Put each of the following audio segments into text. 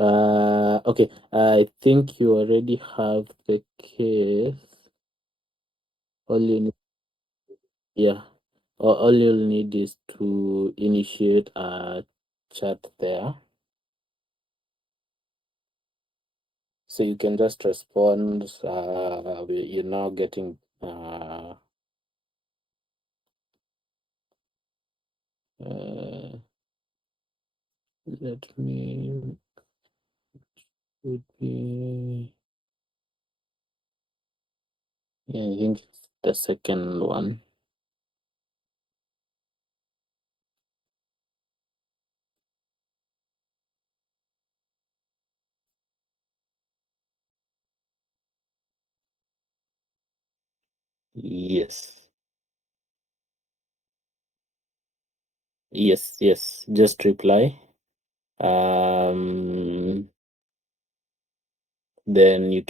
Okay, I think you already have the case. All you need, yeah, all you'll need is to initiate a chat there. So you can just respond. You're now getting let me would be yeah, I think it's the second one. Yes. Yes. Just reply. Then you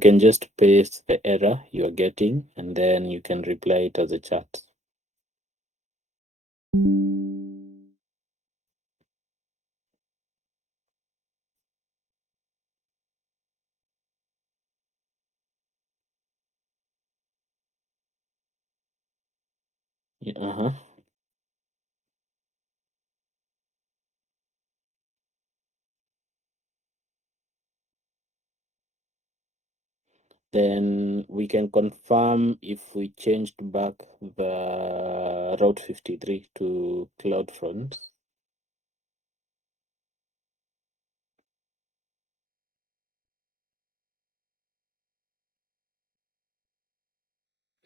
can just paste the error you're getting, and then you can reply it as a chat. Yeah, uh-huh. Then we can confirm if we changed back the Route 53 to CloudFront.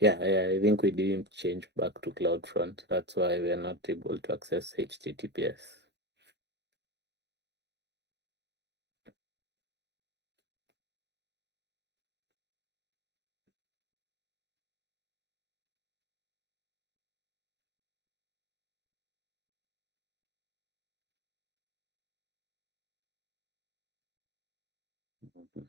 Yeah, I think we didn't change back to CloudFront. That's why we are not able to access HTTPS. Mhm.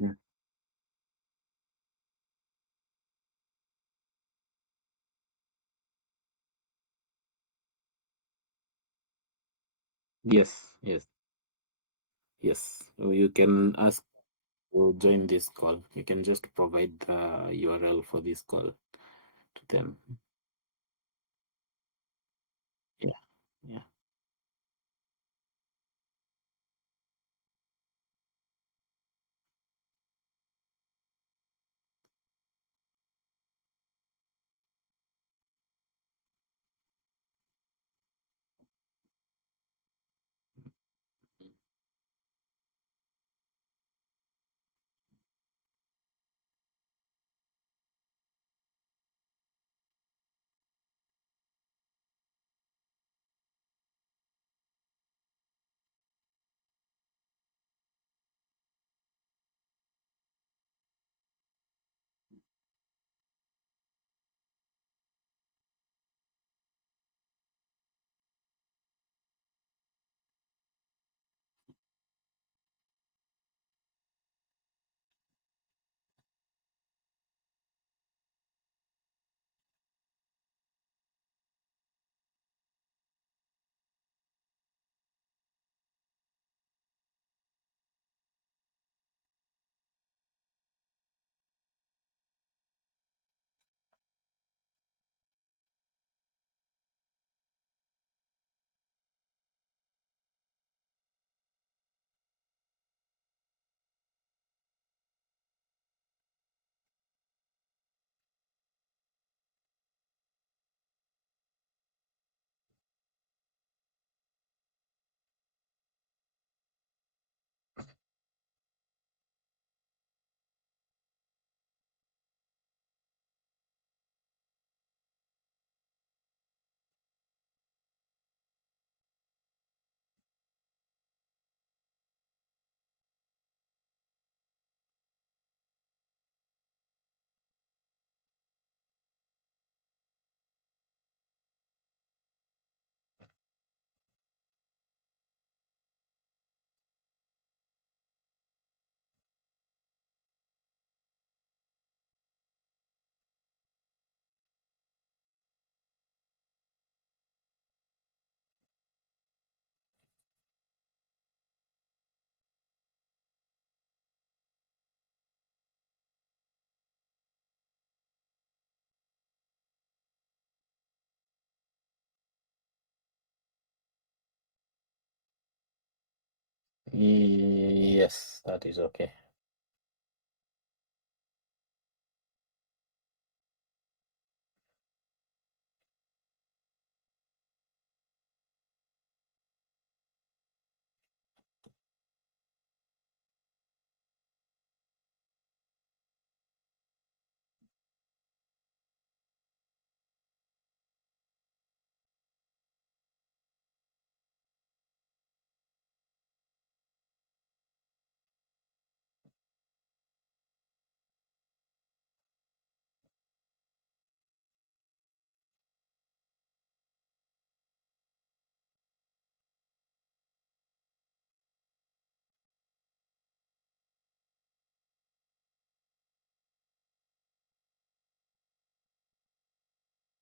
Mm. Yes. You can ask to join this call. You can just provide the URL for this call to them. Yeah. Yeah. Yes, that is okay.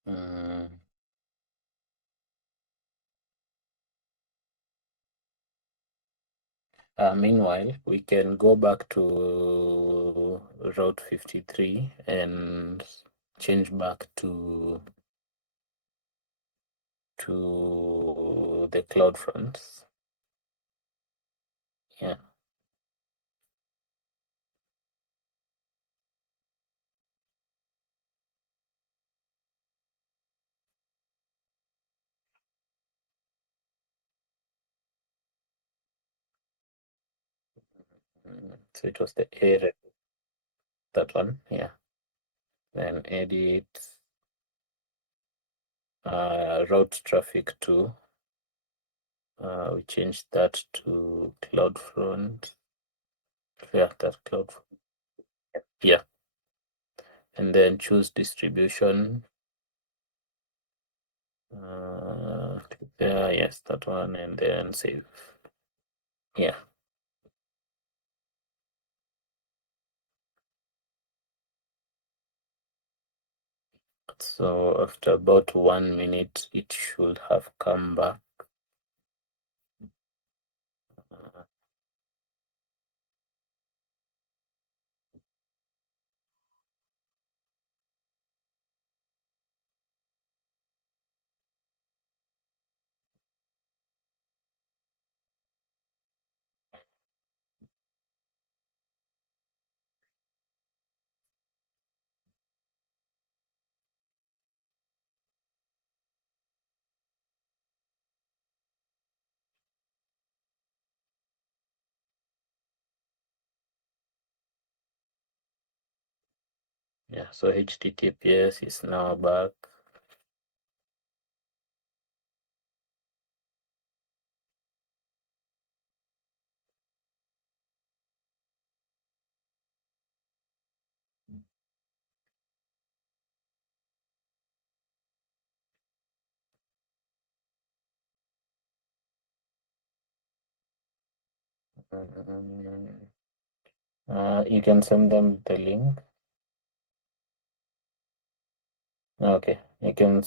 Mm. Meanwhile, we can go back to Route 53 and change back to the cloud fronts. Yeah. So it was the A, that one. Yeah. Then edit route traffic to, we changed that to CloudFront. Yeah, that CloudFront. Yeah. And then choose distribution. Click there, yes, that one, and then save. Yeah. So after about 1 minute, it should have come back. Yeah, so HTTPS is now back. You can send them the link. Okay, you can.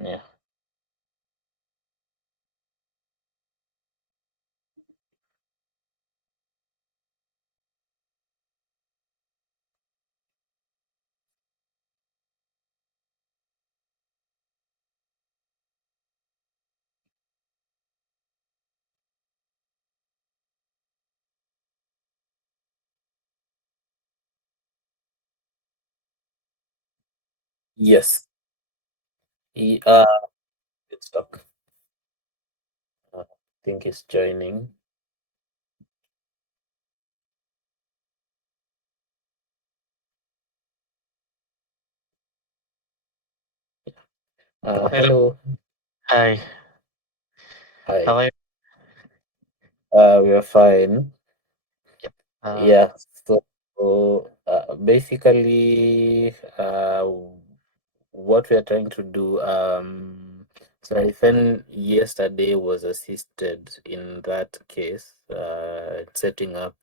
Yeah. Yes. He, it's stuck. I think he's joining. Hello. Hi, Hi. how are you? We are fine. Yep. Yeah. So So basically, what we are trying to do, so I think yesterday was assisted in that case, setting up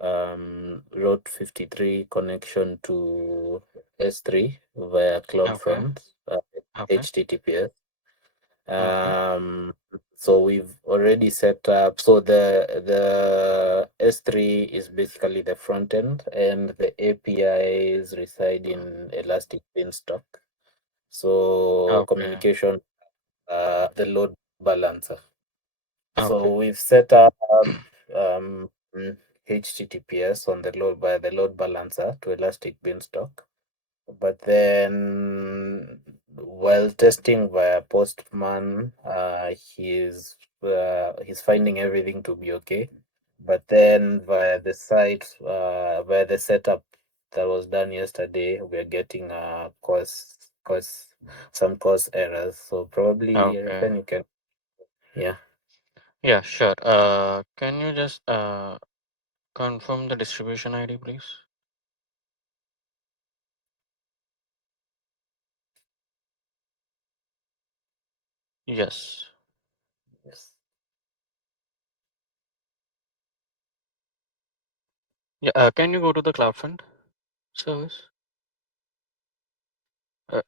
Route 53 connection to S3 via Okay. CloudFront, Okay. HTTPS. Okay. Um, so we've already set up. So the S3 is basically the front end, and the APIs reside in Elastic Beanstalk. So Okay. communication, the load balancer. Okay. So we've set up um, HTTPS on the load balancer to Elastic Beanstalk. But then, while testing via Postman, he's finding everything to be okay. But then, via the site, via the setup that was done yesterday, we're getting some course errors. So probably, Okay. then you can, yeah. Yeah, sure. Can you just confirm the distribution ID, please? Yes. Yes. Yeah. Can you go to the CloudFront service? Uh,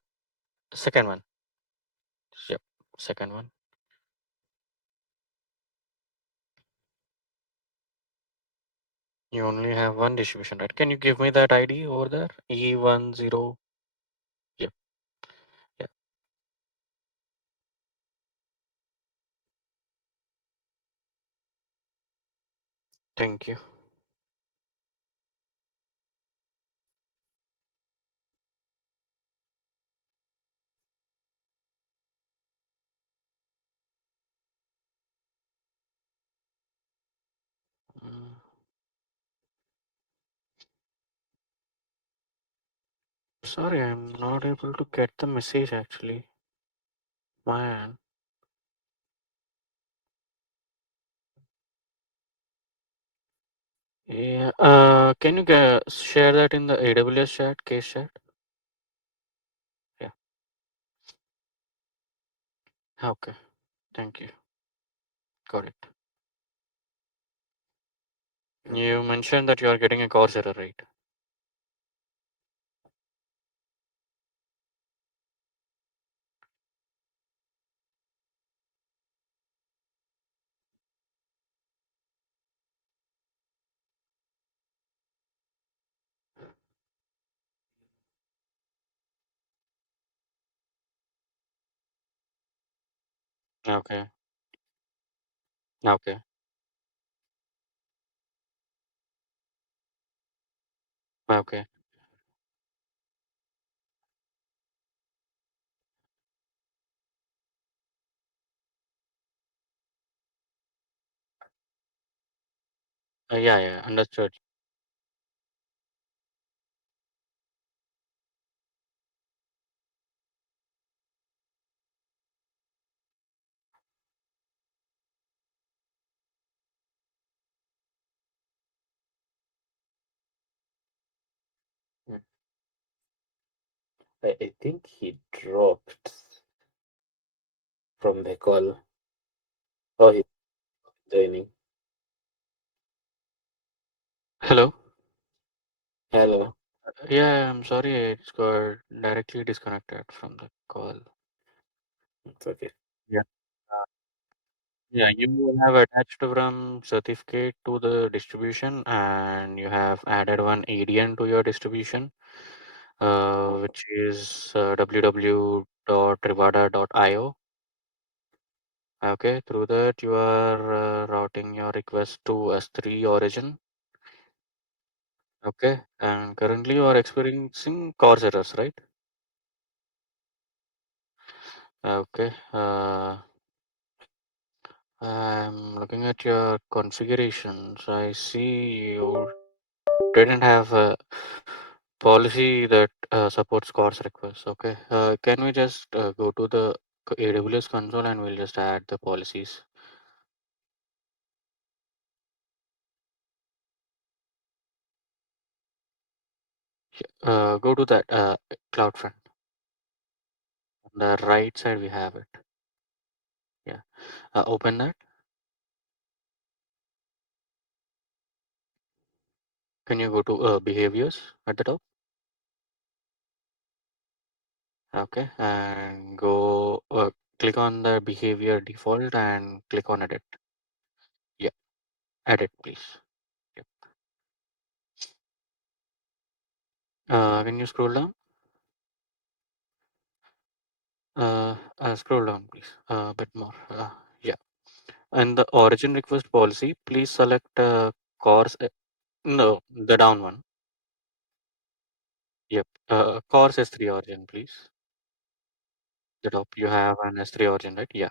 second one. Yep. Second one. You only have one distribution, right? Can you give me that ID over there? E10. Yep. Yeah. Thank you. Mm, Sorry, I'm not able to get the message actually. Man. Yeah. Can you share that in the AWS chat, case chat? Yeah. Okay. Thank you. Got it. You mentioned that you are getting a CORS error, right? Okay. Okay. Okay. Yeah, yeah, understood. Mm. I think he dropped from the call. Oh, he's joining. Hello. Hello. Yeah, I'm sorry, it's got directly disconnected from the call. It's okay. Yeah. Yeah, you have attached from certificate to the distribution and you have added one ADN to your distribution, which is www.rivada.io. Okay, through that you are routing your request to S3 origin. Okay, and currently you are experiencing CORS errors, right? Okay, I'm looking at your configurations. I see you didn't have a policy that supports CORS requests. Okay, can we just go to the AWS console and we'll just add the policies? Go to that CloudFront. On the right side, we have it. Yeah. Open that. Can you go to behaviors at the top? Okay, and go click on the behavior default and click on edit. Yeah, edit, please. Yep. Can you scroll down? Scroll down, please. A bit more. Yeah. And the origin request policy, please select CORS. No, the down one. Yep. CORS S3 origin, please. The top you have an S3 origin, right? Yeah.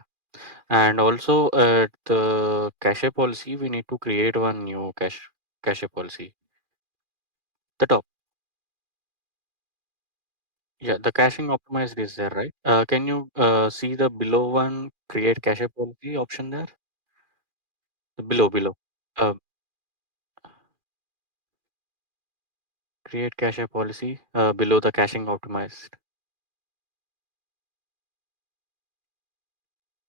And also the cache policy, we need to create one new cache policy. The top. Yeah, the caching optimized is there, right? Can you see the below one create cache policy option there? The below. Uh, create cache policy below the caching optimized.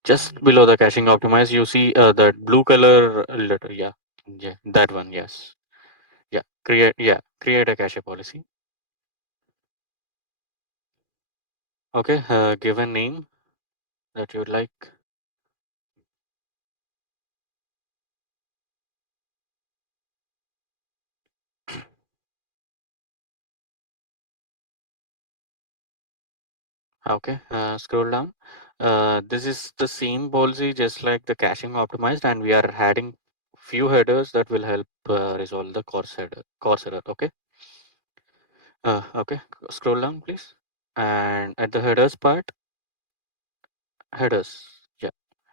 Just below the caching optimized, you see that blue color letter. Yeah, yeah, that one. Yes. Yeah, create a cache policy. Okay, give a name that you'd like. Okay, scroll down. This is the same policy, just like the caching optimized, and we are adding few headers that will help resolve the course error. Okay. Okay. Scroll down, please. And at the headers part, headers. Yeah,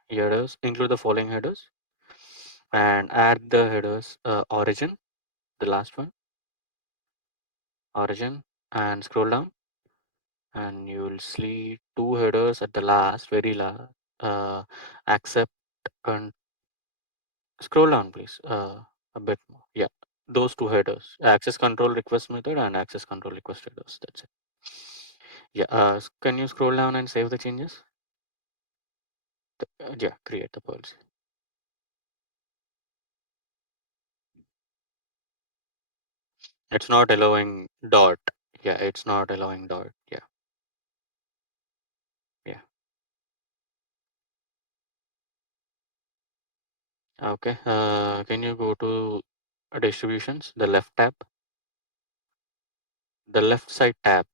headers include the following headers, and add the headers origin, the last one, origin, and scroll down, and you will see two headers at the last, very last. Accept. Scroll down, please. A bit more. Yeah, those two headers: access control request method and access control request headers. That's it. Yeah. Can you scroll down and save the changes? Yeah, create the policy. It's not allowing dot. Yeah, it's not allowing dot. Yeah, yeah. Okay. Can you go to distributions? The left tab, the left side tab.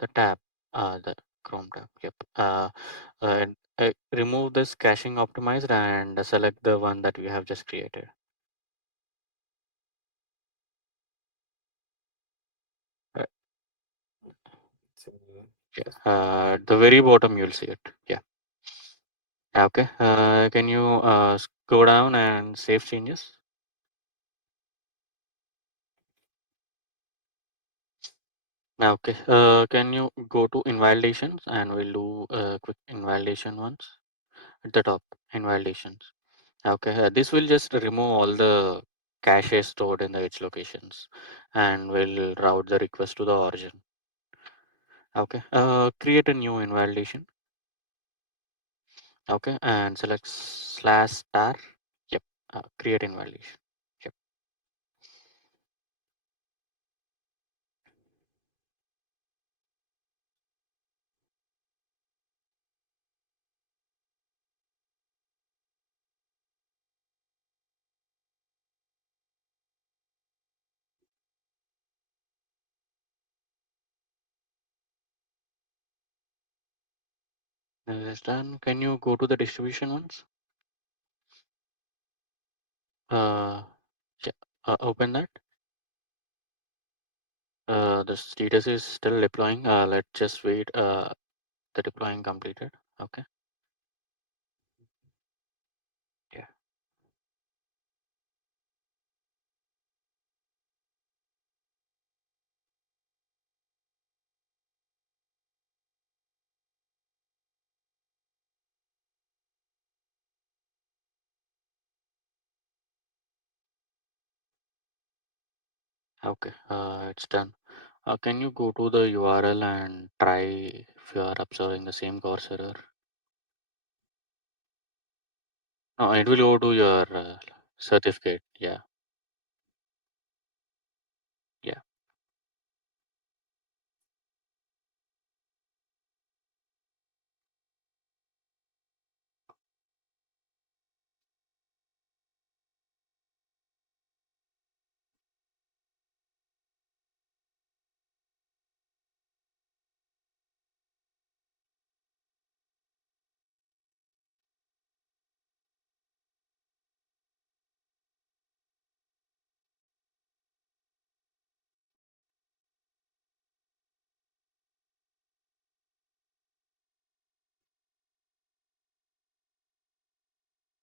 The tab. The Chrome tab. Yep. Remove this caching optimized and select the one that we have just created. Uh, Yeah. At the very bottom, you'll see it. Yeah. Okay. Can you go down and save changes? Okay. Can you go to invalidations and we'll do quick invalidation ones at the top. Invalidations. Okay. This will just remove all the caches stored in the edge locations, and will route the request to the origin. Okay. Create a new invalidation. Okay, and select slash star. Yep. Create invalidation. Yep. That's done. Can you go to the distribution ones? Uh, yeah, open that. The status is still deploying. Let's just wait. The deploying completed. Okay. Yeah. Okay. It's done. Can you go to the URL and try if you are observing the same CORS error? No, it will go to your certificate. Yeah, yeah.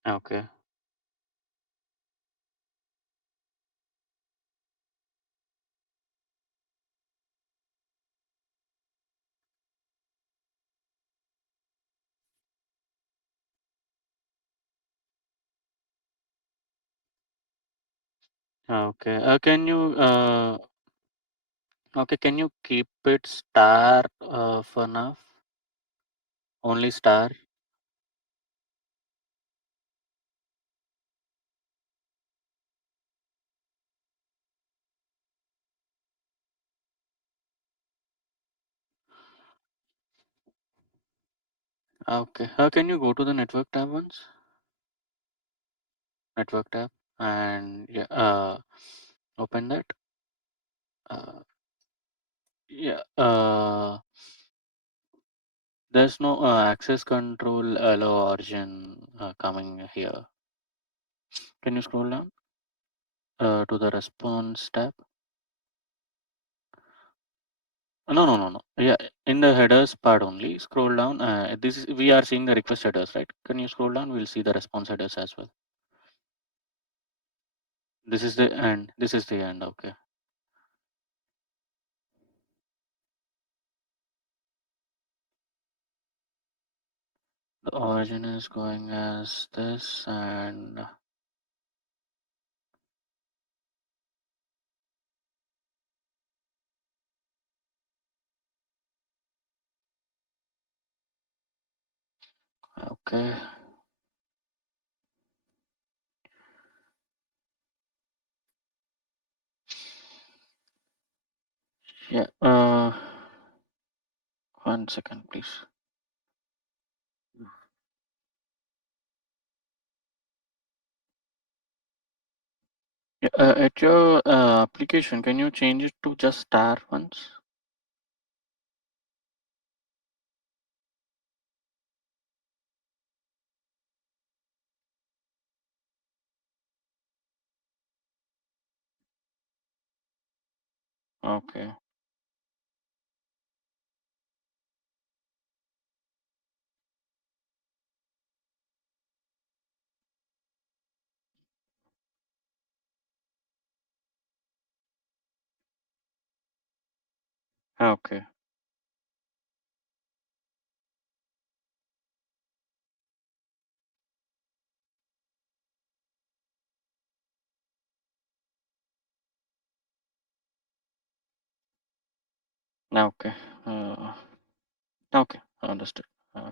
Okay, okay. Can you keep it star for now? Only star. Okay. Can you go to the network tab once? Network tab and yeah. Open that. Uh, yeah. There's no access control allow origin coming here. Can you scroll down to the response tab? No, no, no, no. Yeah, in the headers part only. Scroll down. This is we are seeing the request headers, right? Can you scroll down? We'll see the response headers as well. This is the end. This is the end. Okay. The origin is going as this, and okay. Yeah. 1 second, please. Yeah, at your application, can you change it to just star once? Okay. Okay. Okay. Uh, okay. Understood. Uh,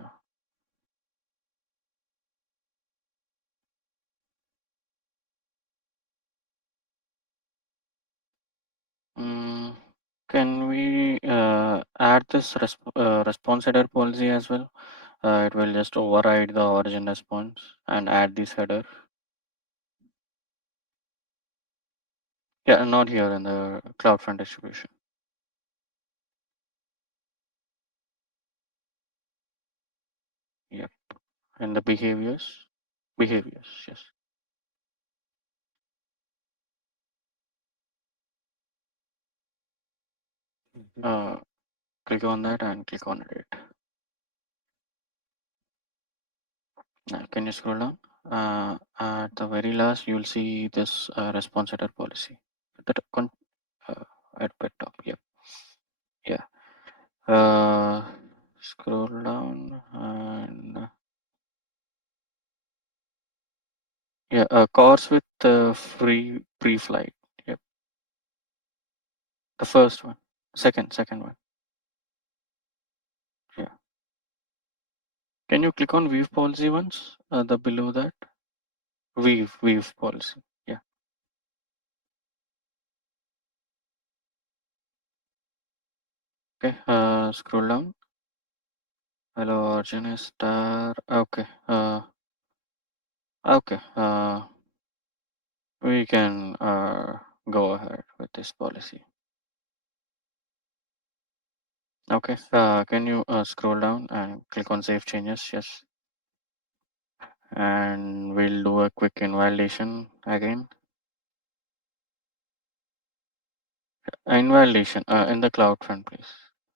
mm, can we add this response header policy as well? It will just override the origin response and add this header. Yeah, not here in the CloudFront distribution. Yep. In the behaviors. Behaviors, yes. Uh, Click on that and click on edit. Now, can you scroll down? At the very last, you'll see this response header policy. At the uh, at the top, yep. Yeah. Scroll down and yeah, course with free pre-flight. Yep, the first one. Second one. Yeah. Can you click on view policy once? The below that view policy. Yeah. Okay. Scroll down. Hello, Arjun is star. Okay. Okay. We can go ahead with this policy. Okay. Can you scroll down and click on save changes? Yes. And we'll do a quick invalidation again. Invalidation in the cloud front, please.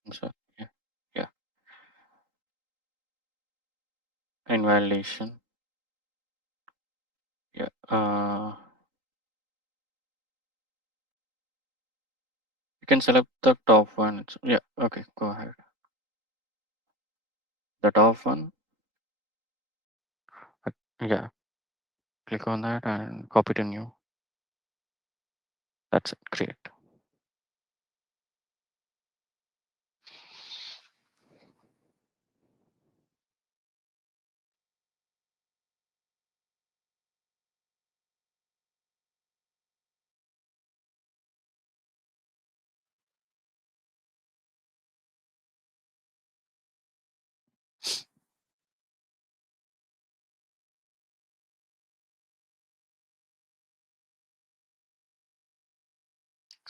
I'm sorry. Yeah. Yeah. Invalidation. Yeah. You can select the top one. Yeah. Okay. Go ahead. The top one. Yeah. Click on that and copy to new. That's it. Great.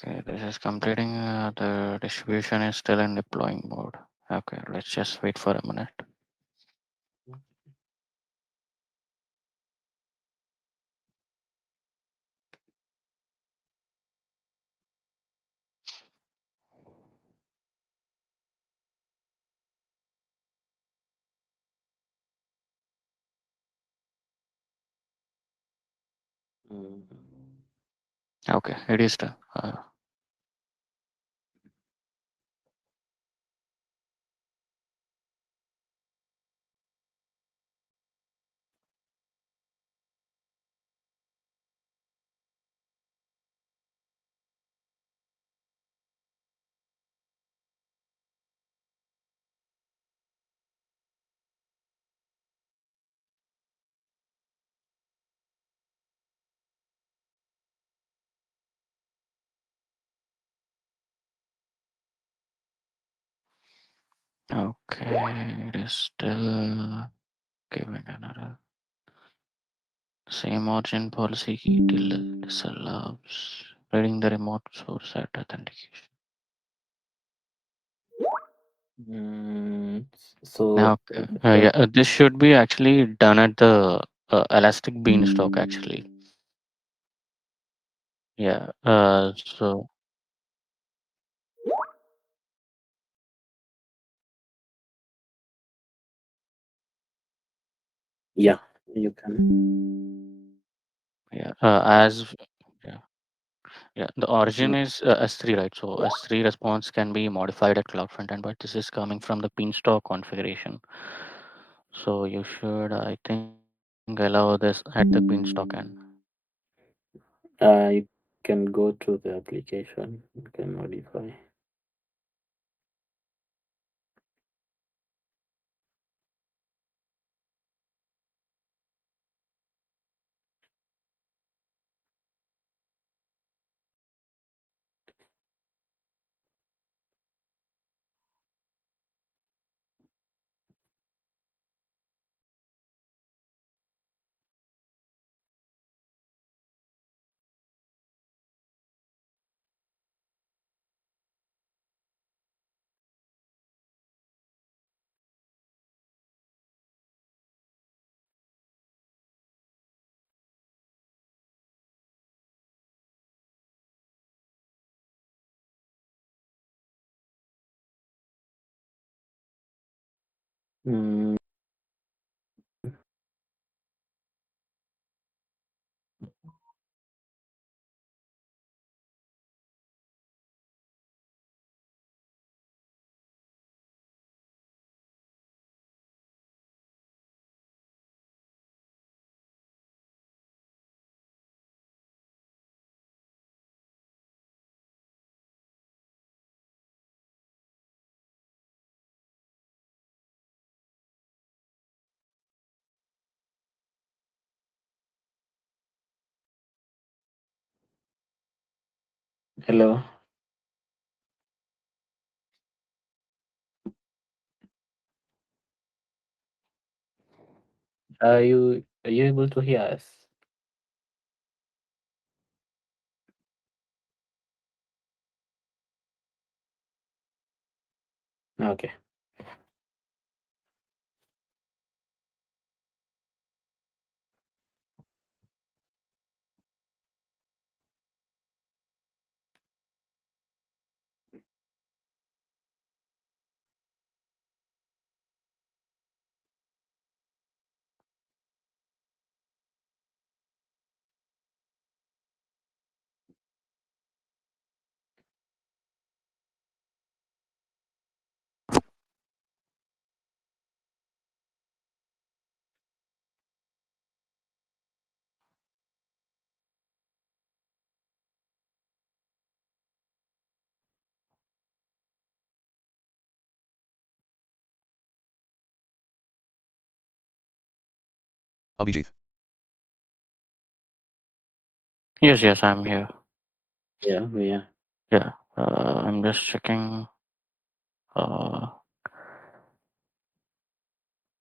Okay. This is completing. The distribution is still in deploying mode. Okay. Let's just wait for a minute. Mm. Okay. It is done. Okay. It is still giving another. Same origin policy key disallows reading the remote source at authentication. Mm, so Okay. Yeah, this should be actually done at the Elastic Beanstalk actually. Yeah. So yeah, you can. yeah, as yeah, yeah, the origin Mm. is S3, right? So S3 response can be modified at Cloud Frontend, but this is coming from the Beanstalk configuration. So you should, I think, allow this at the Beanstalk end. You can go to the application. You can modify. Mm, Hello. Are you able to hear us? Okay. Abhijit. Yes, yes, I'm here. Yeah, yeah. Yeah, I'm just checking. Uh,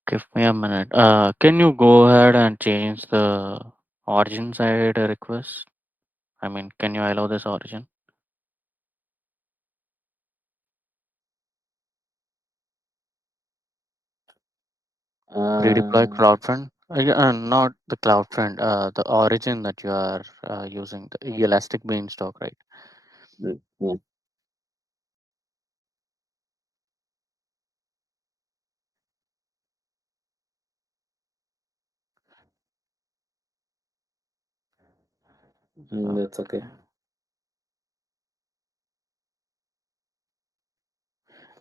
give me a minute. Can you go ahead and change the origin side request? I mean, can you allow this origin? Redeploy Uh, CloudFront? Not the CloudFront, the origin that you are using, the Elastic Beanstalk, right? yeah, that's okay. Okay.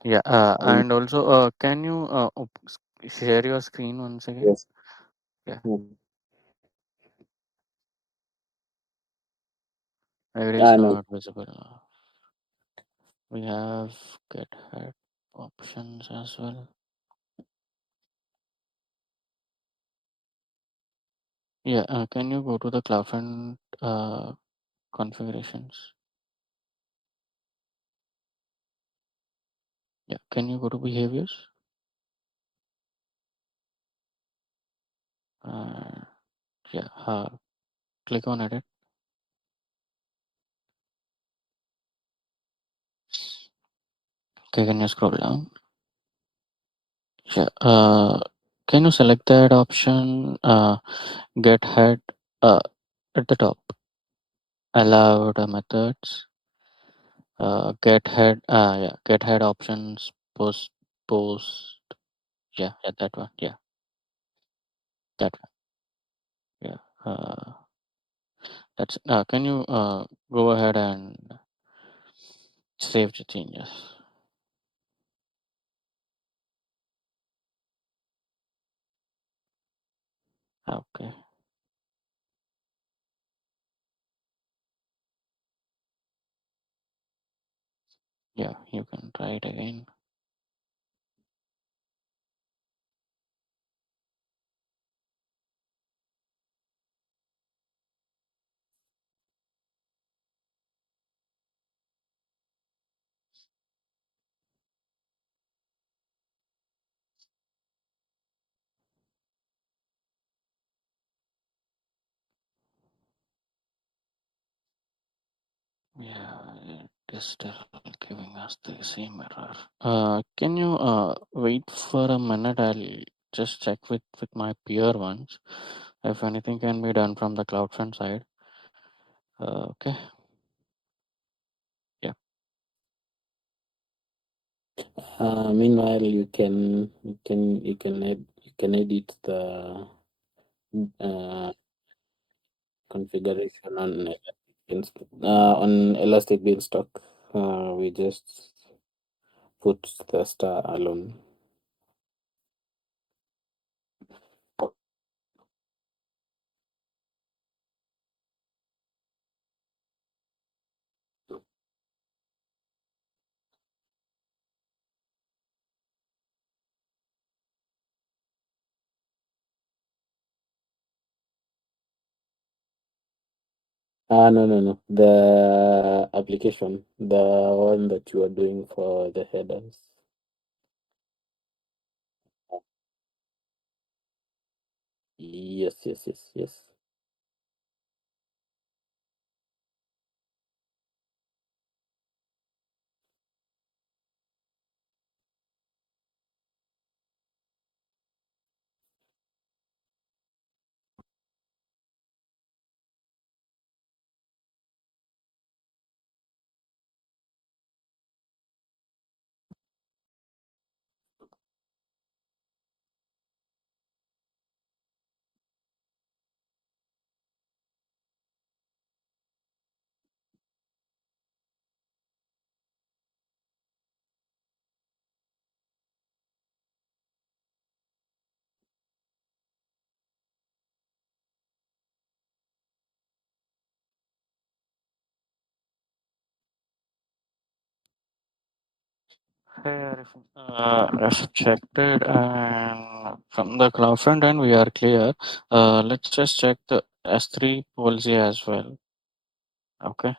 Yeah, Um, and also, can you share your screen once again? yes. Yeah, Yeah. it is I know. not visible. We have get head options as well. Yeah, can you go to the CloudFront configurations? Yeah, can you go to behaviors? Uh, yeah, click on edit. Okay, can you scroll down? Yeah, can you select that option? Get head at the top. Allow the methods. Get head options. Post. Yeah, that one. Yeah, that one. Yeah. That's. Can you go ahead and save the changes? Okay. Yeah, you can try it again. Yeah, it is still giving us the same error. Can you wait for a minute? I'll just check with my peer ones if anything can be done from the CloudFront side. Okay. Yeah. Meanwhile, you can edit the uh, configuration on Elastic Beanstalk. We just put the star alone. No, no, no. The application, the one that you are doing for the headers. Yes, yes, yes, yes. Hey, Arif, I've checked it, and from the cloud front end, we are clear. Let's just check the S3 policy as well. Okay.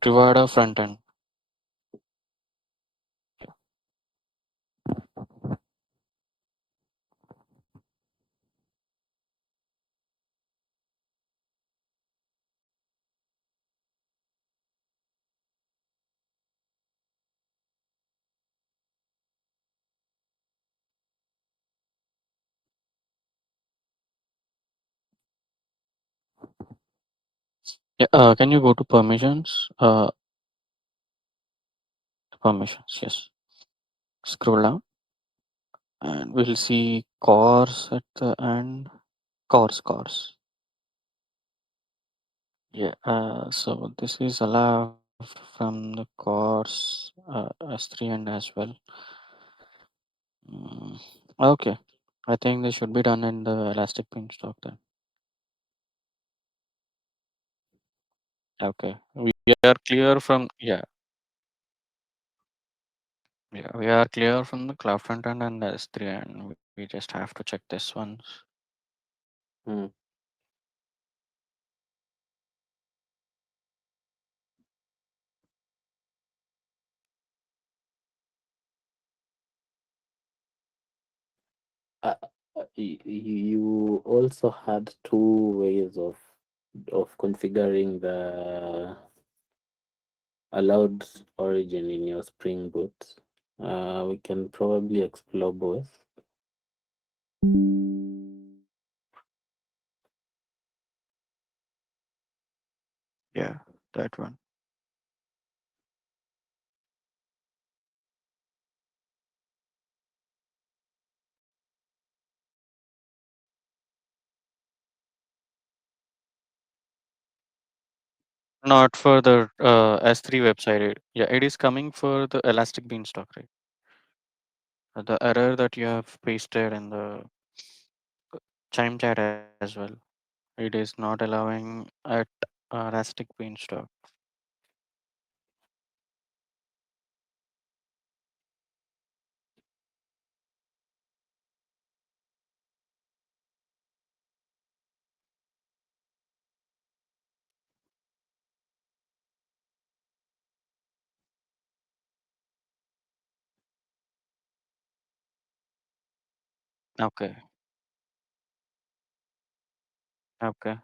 Trivada front end. Yeah, can you go to permissions? Permissions, yes. Scroll down, and we'll see CORS at the end. CORS. Yeah, so this is allowed from the CORS S3 and as well. Mm, okay, I think this should be done in the Elastic Beanstalk then. Okay, we are clear from we are clear from the cloud front end and the S3, and we just have to check this one. Hmm. Uh, you also had two ways of configuring the allowed origin in your Spring Boot. We can probably explore both. Yeah, that one. Not for the S3 website. Yeah, it is coming for the Elastic Beanstalk, right? The error that you have pasted in the Chime chat as well. It is not allowing at Elastic Beanstalk. Okay. Okay.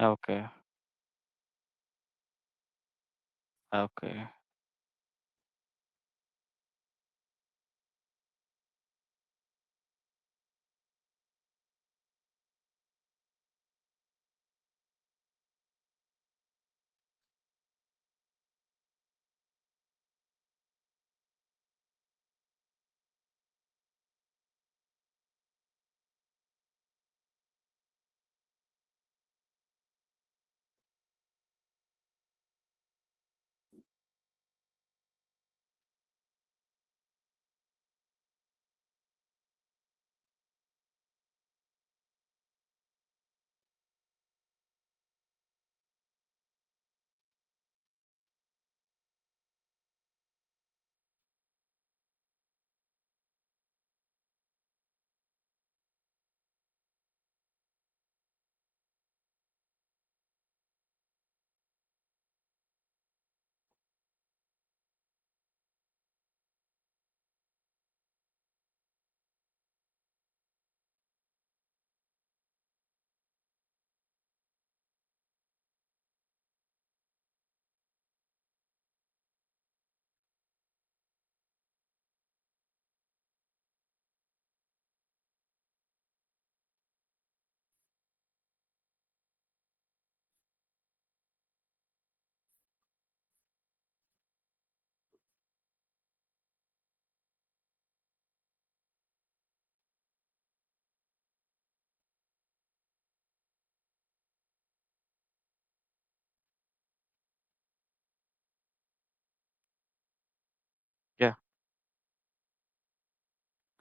Okay. Okay.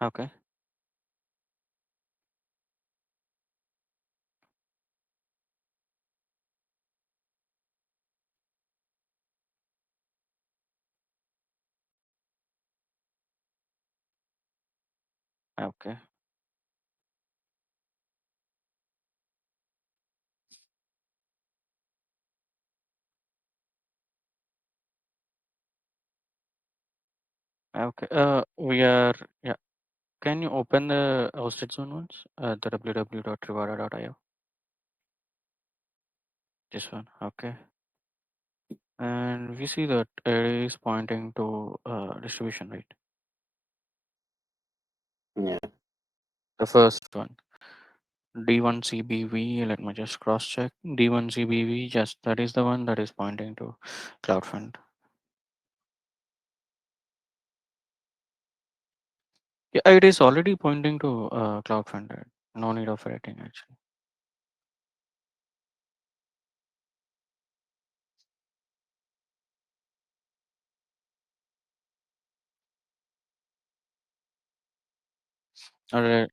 Okay. Okay. Okay. We are. Yeah. Can you open the hosted zone once? The www.rivada.io. This one. Okay. And we see that it is pointing to distribution, right? Yeah. The first one. D1CBV. Let me just cross check. D1CBV. Just that is the one that is pointing to CloudFront. Yeah, it is already pointing to CloudFront. Right? No need of editing actually. Alright.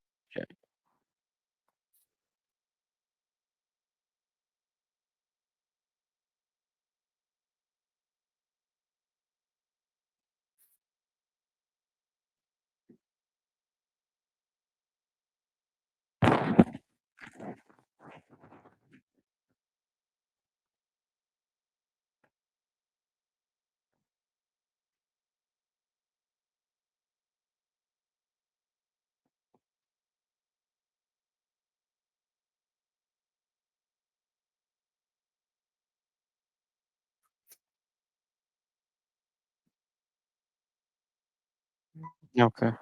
Yeah. Okay.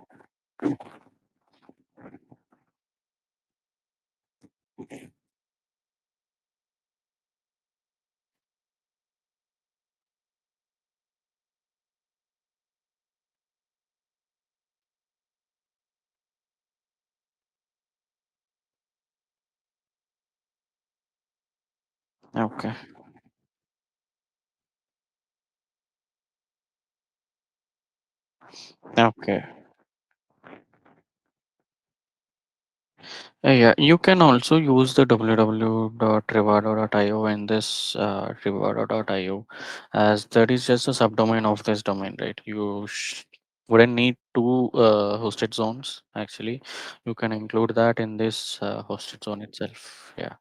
Okay. Okay. Yeah, you can also use the www.rivado.io in this rivado.io, as that is just a subdomain of this domain, right? Wouldn't need two hosted zones actually. You can include that in this hosted zone itself. Yeah.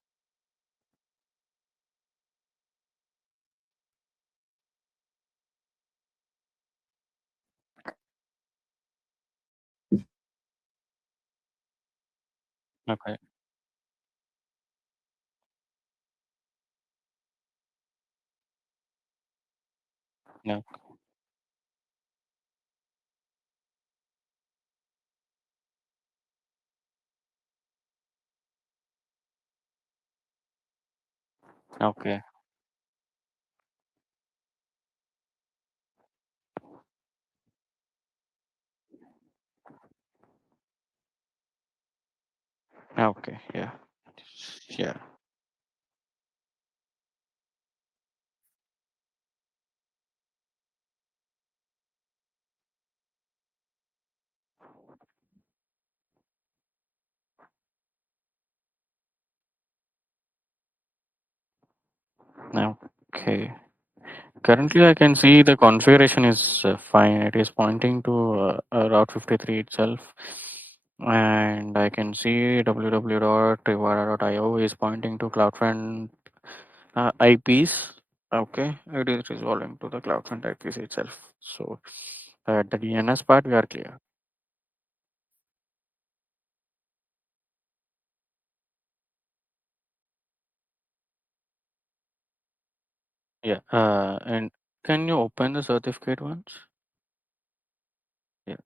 Okay. Yeah. Okay. Okay. Yeah. Yeah. Okay. Currently, I can see the configuration is fine. It is pointing to Route 53 itself. And I can see www.rivada.io is pointing to CloudFront IPs. Okay, it is resolving to the CloudFront IPs itself. So, at the DNS part, we are clear. Yeah. And can you open the certificate once? Yeah.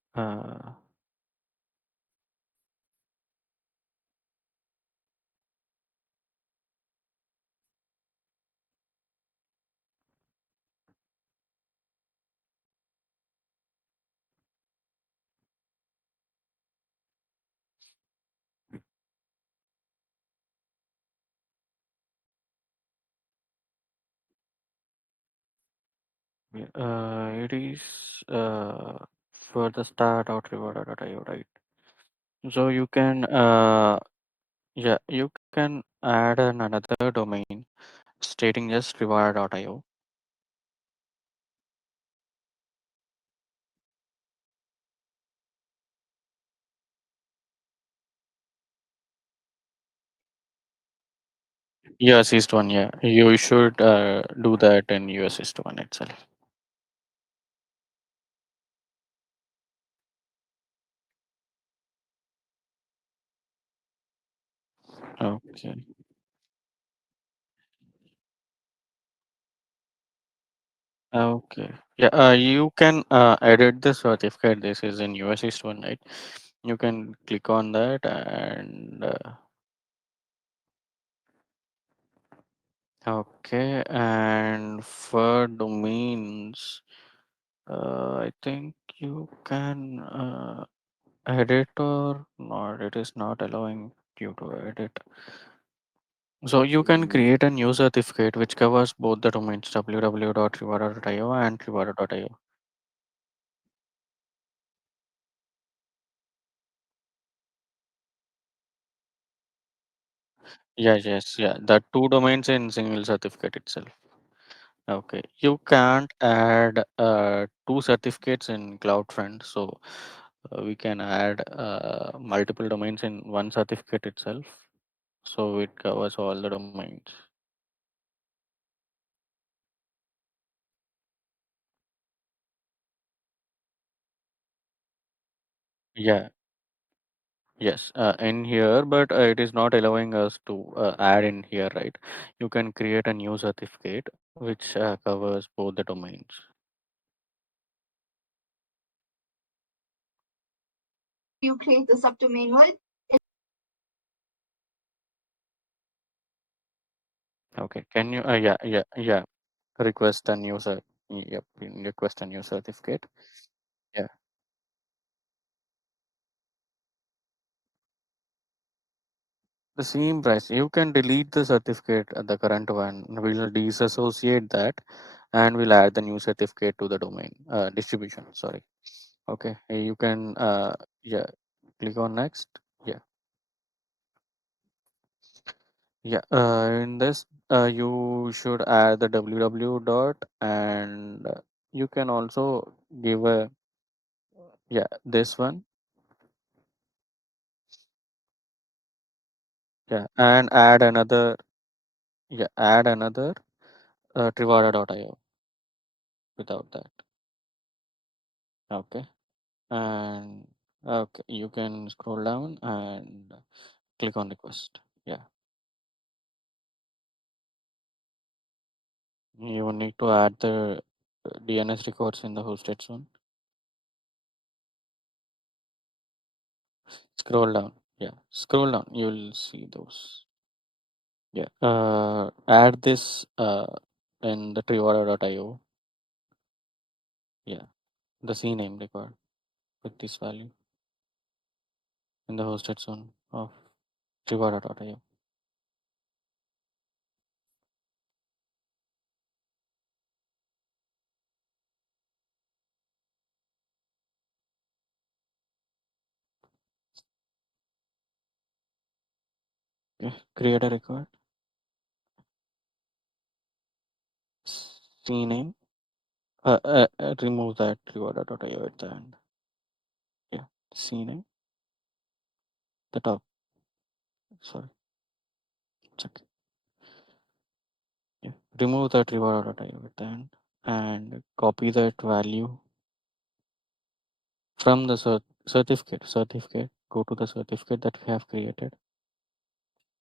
Yeah. It is for the start out reward.io, right? So you can yeah, you can add another domain stating just rewire.io. US East one, yeah. You should do that in US East one itself. Okay. Okay. Yeah, you can edit the certificate. This is in US East one, right? You can click on that and okay. And for domains, I think you can edit or not. It is not allowing you to edit. So you can create a new certificate which covers both the domains www.rivara.io and rivara.io. Yes, yeah. The two domains in single certificate itself. Okay. You can't add two certificates in CloudFront. So we can add multiple domains in one certificate itself. So it covers all the domains. Yeah. Yes, in here, but it is not allowing us to add in here, right? You can create a new certificate which covers both the domains. You create the subdomain with. Okay, can you? Yeah. Request a new cert. Yep, request a new certificate. Yeah, the same price. You can delete the certificate, the current one. We'll disassociate that, and we'll add the new certificate to the domain distribution. Sorry. Okay, you can yeah, click on next. Yeah. Yeah, in this, you should add the www dot, and you can also give a, yeah, this one, yeah, and add another trivada.io without that. Okay, and okay, you can scroll down and click on request. Yeah, you need to add the DNS records in the hosted zone. Scroll down. Yeah, scroll down. You'll see those. Yeah. Add this in the Trivara.io. Yeah. The CNAME record with this value in the hosted zone of Trivara.io. Yeah. Create a record. CNAME. Remove that Trivara.io at the end. Yeah. CNAME. The top. Sorry. Check. Yeah. Remove that Trivara.io at the end and copy that value from the certificate. Certificate. Go to the certificate that we have created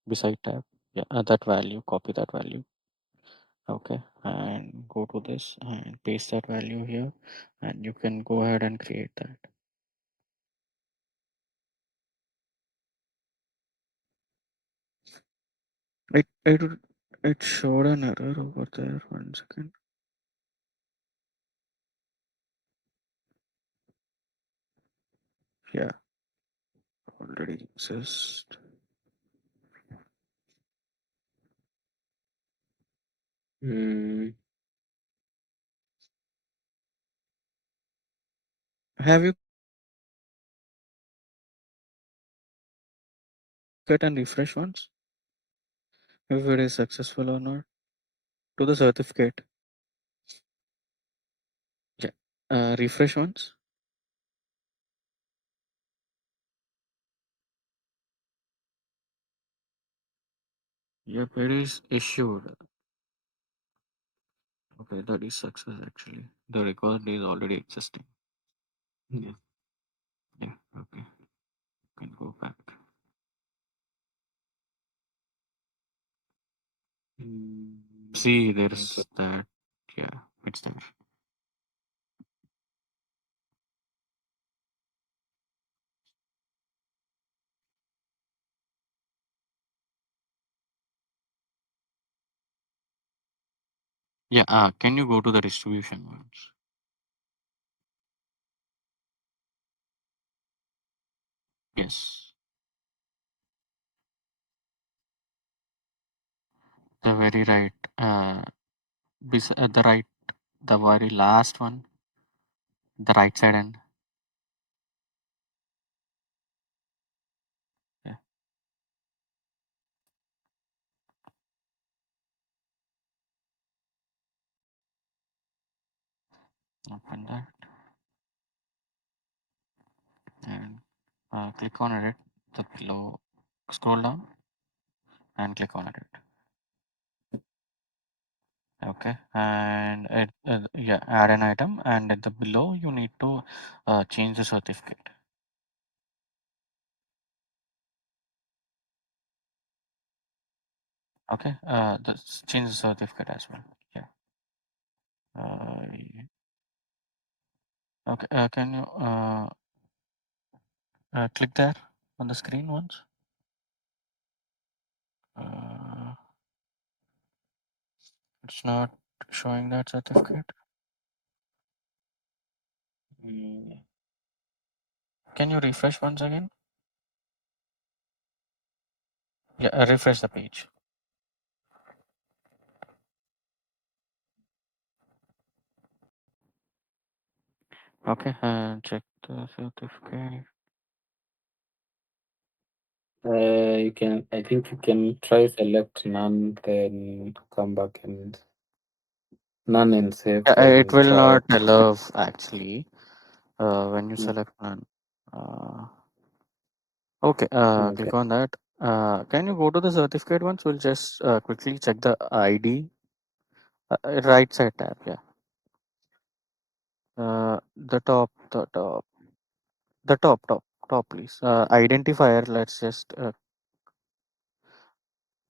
beside tab. Yeah, that value, copy that value. Okay, and go to this and paste that value here, and you can go ahead and create that. It it showed an error over there. 1 second. Yeah, already exist. Hmm. Have you Get and refresh once if it is successful or not. To the certificate. Yeah. Refresh once. Yep, it is issued. Okay, that is success actually. The record is already existing. Yeah. Yeah. Okay. Can go back. See, there's that. Yeah, it's there. Yeah. Can you go to the distribution ones? Yes. The very right. The right. The very last one. The right side end. Yeah. Open that and click on edit. The below. Scroll down and click on edit. Okay, and yeah, add an item, and at the below you need to change the certificate. Okay, change the certificate as well. Yeah. Okay. Can you click there on the screen once? Uh, it's not showing that certificate. Mm. Can you refresh once again? Yeah, refresh the page. Okay, check the certificate. You can. I think you can try select none, then come back and none and save, Yeah, it then will try. not allow actually when you Mm, select none. Okay, okay. click on that. Can you go to the certificate once? We'll just quickly check the ID. Right side tab, yeah. The top, please. Identifier, let's just,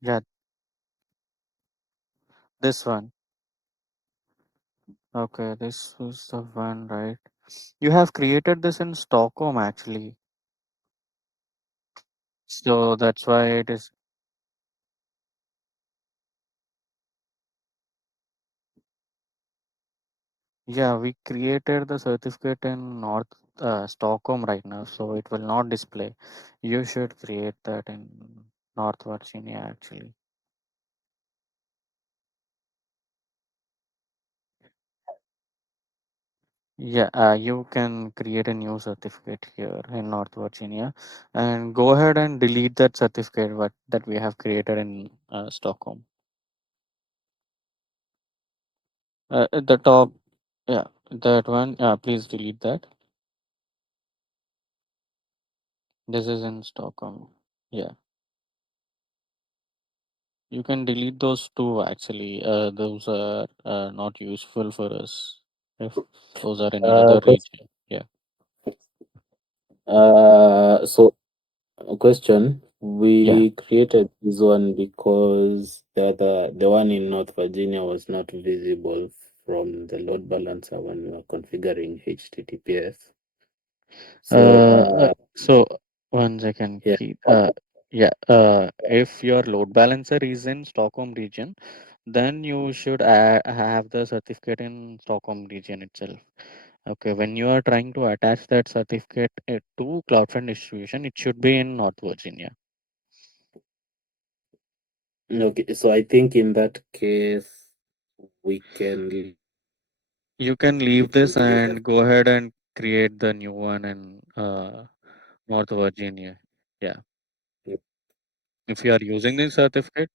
yeah, this one. Okay, this was the one, right? You have created this in Stockholm, actually. So that's why it is. Yeah, we created the certificate in North Stockholm right now, so it will not display. You should create that in North Virginia actually. Yeah, you can create a new certificate here in North Virginia, and go ahead and delete that certificate what that we have created in Stockholm. At the top, yeah, that one. Please delete that. This is in Stockholm. Yeah. You can delete those two actually. Those are not useful for us if those are in another Question. region. Yeah. So a question. Yeah. We created this one because the one in North Virginia was not visible from the load balancer when we were configuring HTTPS. So So one second, yeah. keep. Yeah. If your load balancer is in Stockholm region, then you should have the certificate in Stockholm region itself. Okay. When you are trying to attach that certificate to CloudFront distribution, it should be in North Virginia. Okay. So I think in that case we can You can leave this leave that. and go ahead and create the new one in North Virginia. Yeah. If you are using this certificate,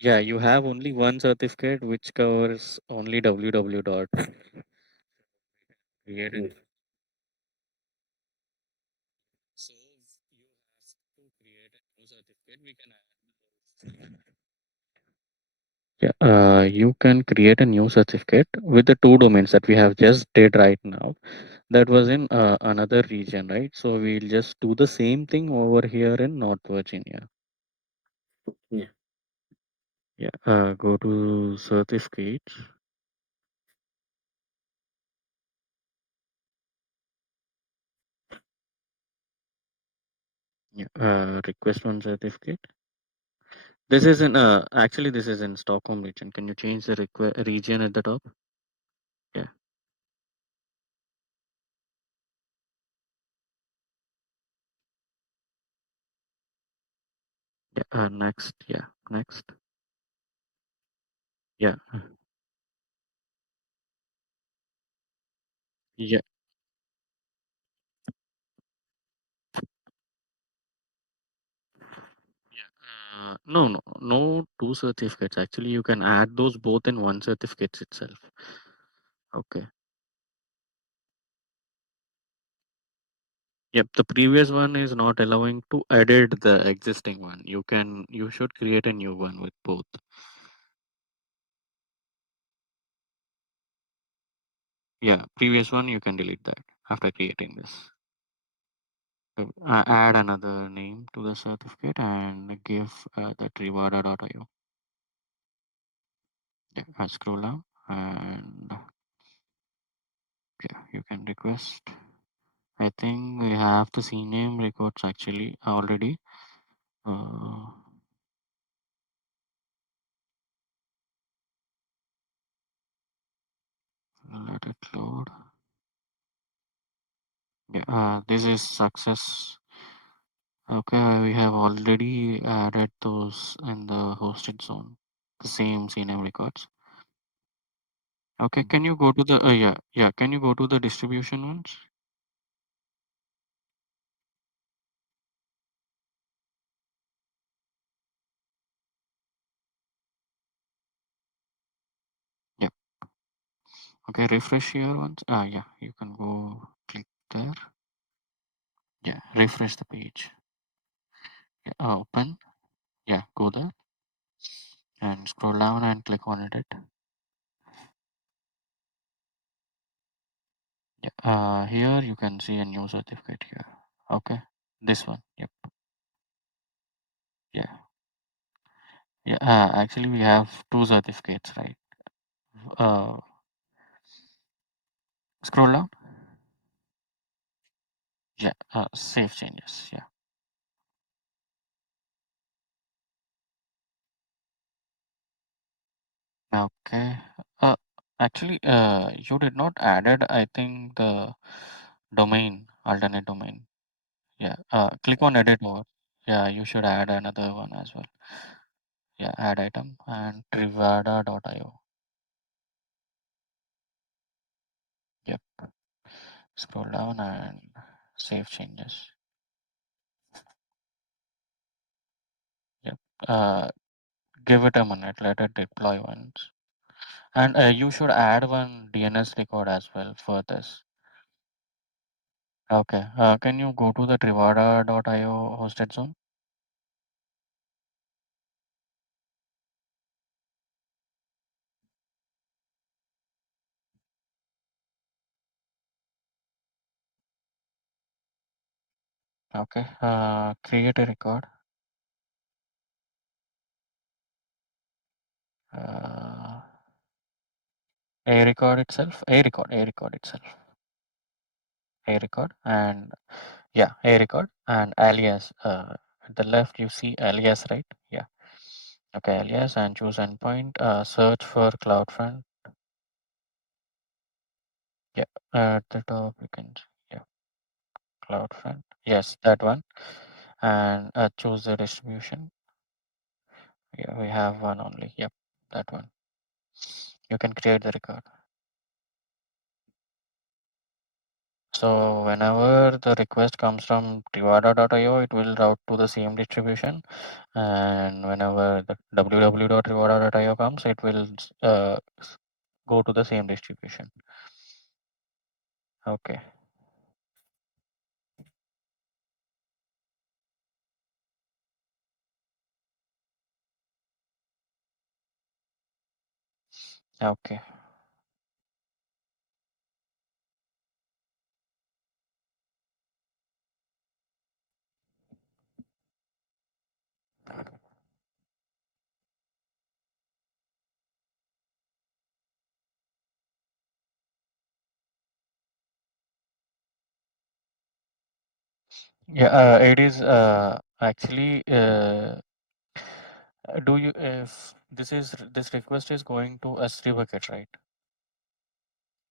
yeah, you have only one certificate which covers only www dot created. So you have to create a new certificate. We can add. Yeah, you can create a new certificate with the two domains that we have just did right now. That was in another region, right? So we'll just do the same thing over here in North Virginia. Yeah. Yeah, go to certificates. Yeah, request one certificate. This is in actually this is in Stockholm region. Can you change the region at the top? Yeah, yeah. Next, yeah, next. Yeah, yeah. No, no, no two certificates. Actually, you can add those both in one certificate itself. Okay. Yep. The previous one is not allowing to edit the existing one. You should create a new one with both. Yeah. Previous one, you can delete that after creating this. So, add another name to the certificate and give that reward.io. Yeah. Scroll down and yeah, you can request. I think we have the CNAME records actually already. Uh, let it load. Yeah, this is success. Okay, we have already added those in the hosted zone, the same CNAME records. Okay, can you go to the yeah? Can you go to the distribution ones? Yeah. Okay, refresh here once. Yeah, you can go click there. Yeah, refresh the page. Yeah, open. Yeah, go there and scroll down and click on edit. Yeah, here you can see a new certificate here. Okay, this one. Yep. Yeah. Yeah. Actually, we have two certificates, right? Uh, scroll down. Yeah. Save changes. Yeah. Okay. Uh, actually, you did not added. I think the domain, alternate domain. Yeah. Click on edit over. Yeah, you should add another one as well. Yeah. Add item and trivada.io. Yep. Scroll down and save changes. Yep. Give it a minute. Let it deploy once. And you should add one DNS record as well for this. Okay. Can you go to the trivada.io hosted zone? Okay. Create a record. Uh, a record itself. A record. A record itself. A record and yeah, a record and alias. At the left you see alias, right? Yeah. Okay, alias and choose endpoint. Search for CloudFront. Yeah. At the top you can yeah CloudFront. Yes, that one. And choose the distribution. Yeah, we have one only. Yep, that one. You can create the record. So whenever the request comes from Trivada.io, it will route to the same distribution, and whenever the www.trivada.io comes, it will go to the same distribution. Okay. Okay. Yeah, it is actually. Do you if this request is going to S3 bucket, right?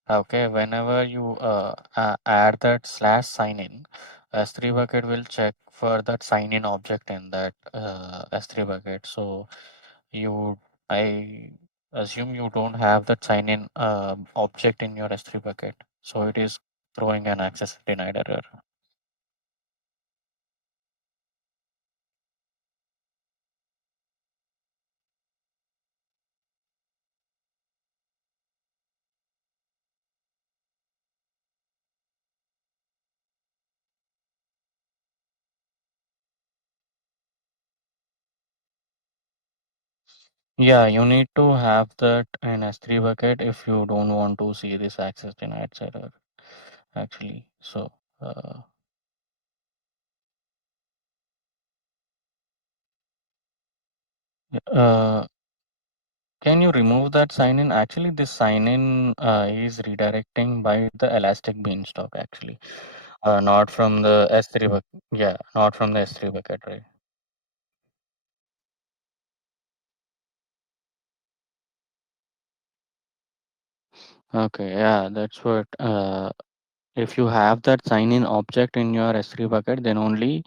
Okay, whenever you add that slash sign in, S3 bucket will check for that sign in object in that S3 bucket. So you, I assume you don't have that sign in object in your S3 bucket. So it is throwing an access denied error. Yeah, you need to have that in S3 bucket if you don't want to see this access denied error. Actually, so uh, uh, can you remove that sign in? Actually, this sign in is redirecting by the elastic beanstalk actually, not from the S3 bucket. Yeah, not from the S3 bucket, right? Okay, yeah, that's what. If you have that sign in object in your S3 bucket, then only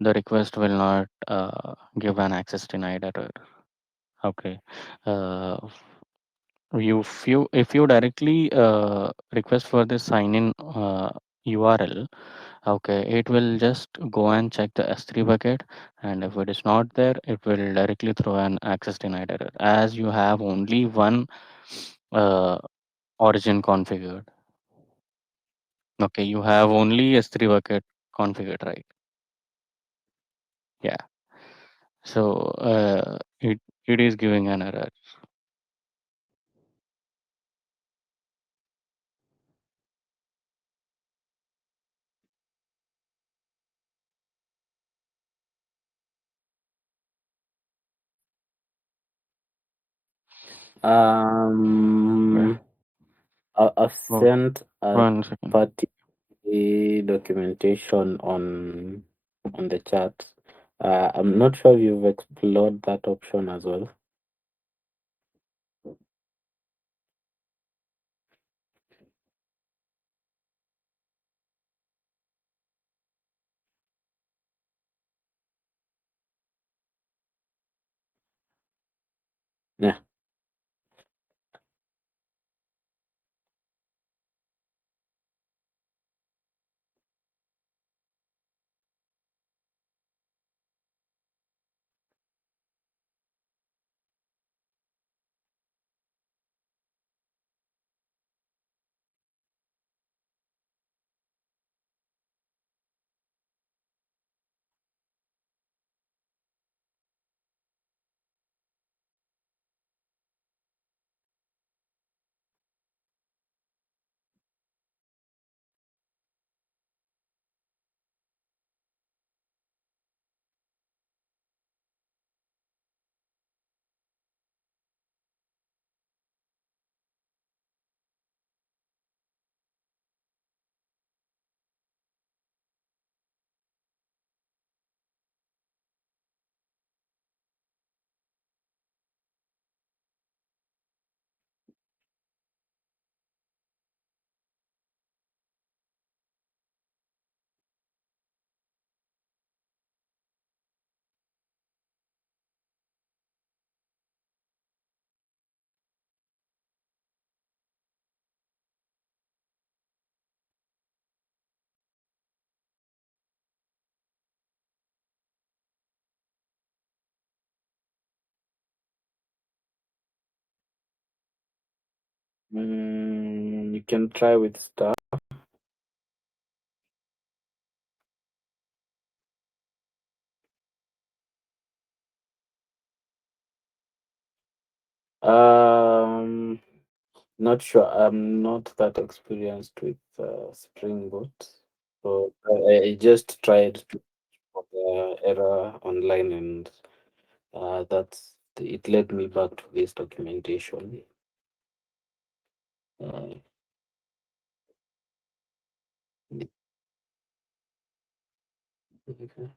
the request will not give an access denied error. Okay. Uh, if you directly request for the sign in URL, okay, it will just go and check the S3 bucket, and if it is not there, it will directly throw an access denied error, as you have only one uh, origin configured. Okay, you have only S3 bucket configured, right? Yeah. So it is giving an error. Um, I've Oh, sent a 1 second. party documentation on the chat. I'm not sure if you've explored that option as well. Yeah. You can try with star. Um, Not sure. I'm not that experienced with Spring Boot, so I just tried to for the error online, and that's it led me back to this documentation. Uh, okay.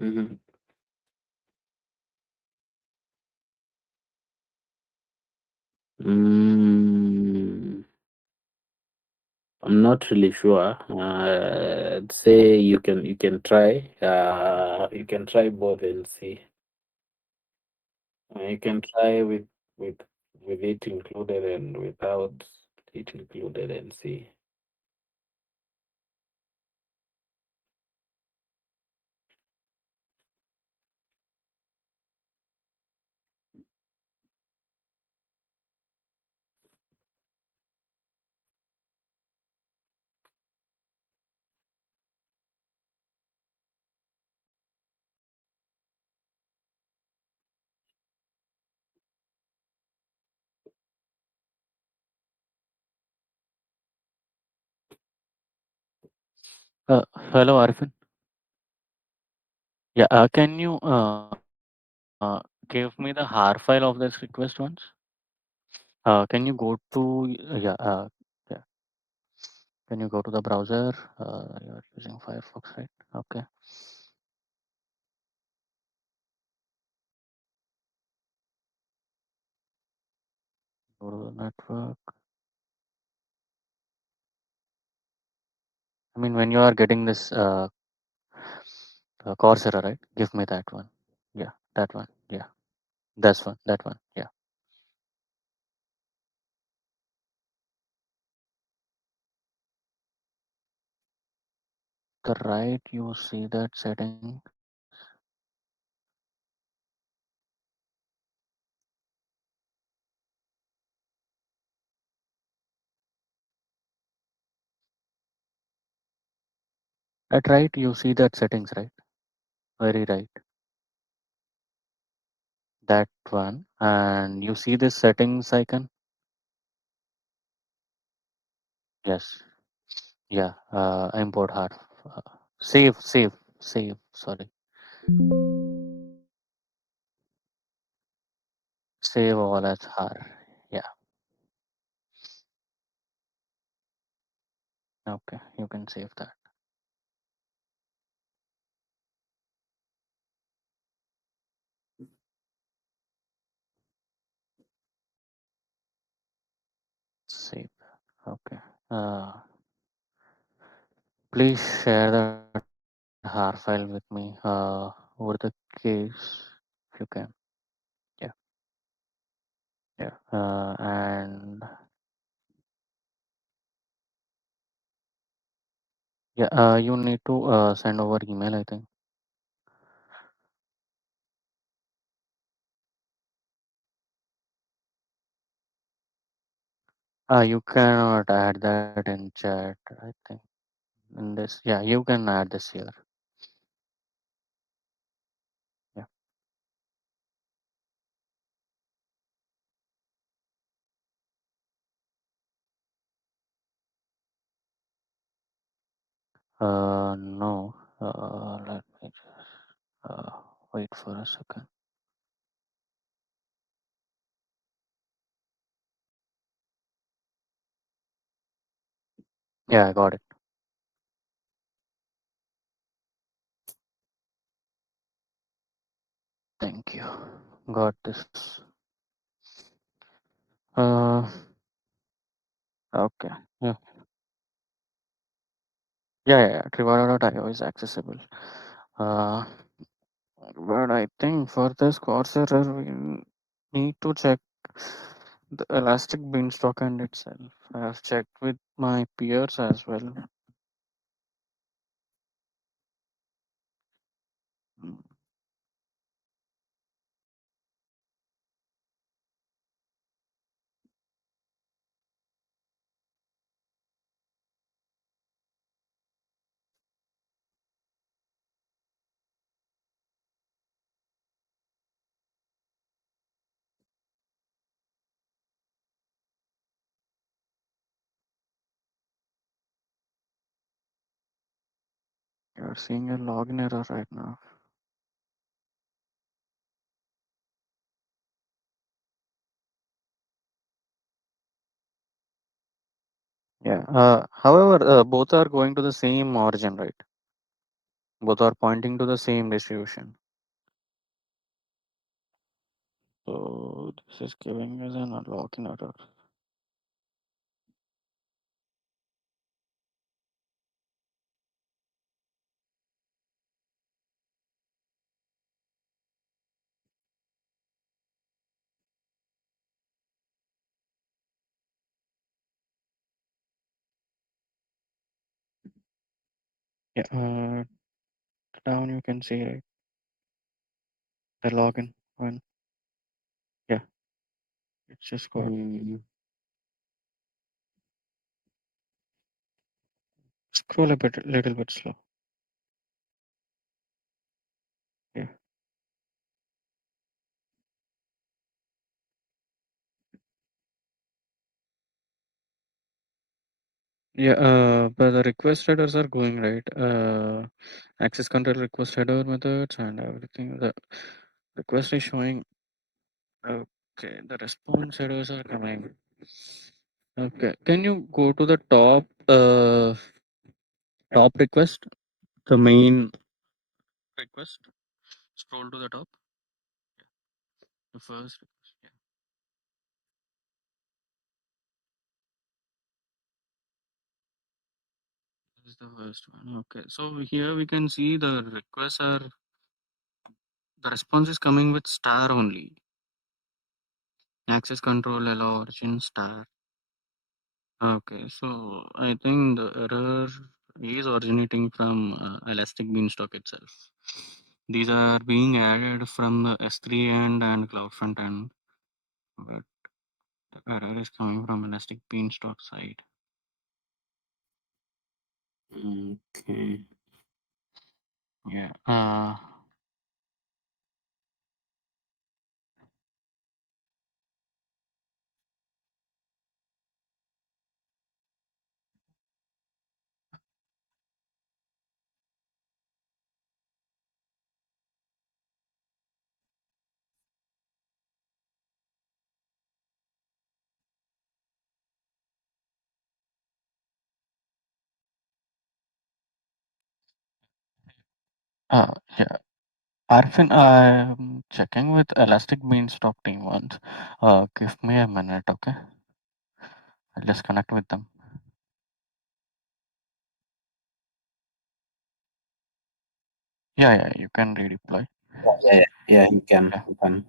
Mhm. Mm, I'm not really sure. I'd say you can try. You can try both and see. You can try with with it included and without it included and see. Hello, Arifin. Yeah, can you give me the HAR file of this request once? Can you go to yeah? Can you go to the browser? You're using Firefox, right? Okay. Go to the network. I mean, when you are getting this CORS error, right? Give me that one. Yeah, that one. Yeah, that's one. That one. Yeah. The right, you see that setting. At right, you see that settings, right? Very right. That one. And you see this settings icon? Yes. Yeah. Import hard. Uh, save. Sorry. Save all as har. Yeah. Okay. You can save that. Save. Okay. Please share that har file with me over the case if you can. Yeah. Yeah. And yeah, you need to send over email, I think. You cannot add that in chat, I think. In this, yeah, you can add this here. Yeah. No. Let me just wait for a second. Yeah, I got it. Thank you. Got this. Uh, okay. Yeah. Yeah. Trivada.io is accessible. Uh, but I think for this course error, we need to check the elastic beanstalk end itself. I have checked with my peers as well. we're seeing a login error right now. Yeah. However, both are going to the same origin, right? Both are pointing to the same distribution. So this is giving us an login error. Yeah. Down you can see, right, the login one. Yeah. It's just got scroll a bit, little bit slow. Yeah. Yeah, but the request headers are going right. Access control request header methods and everything. The request is showing. Okay, the response headers are coming. Okay, can you go to the top request, the main request? Scroll to the top. The first request. Yeah, this is the first one. Okay, so here we can see the requests are the response is coming with star only. Access control allow origin star. Okay, so I think the error is originating from Elastic Beanstalk itself. These are being added from the S3 end and Cloud front end, but the error is coming from Elastic Beanstalk side. Okay. Yeah. Yeah. Arfin, I'm checking with Elastic Beanstalk team once. Give me a minute, okay? I'll just connect with them. Yeah, you can redeploy. Yeah, you can. Yeah. You can.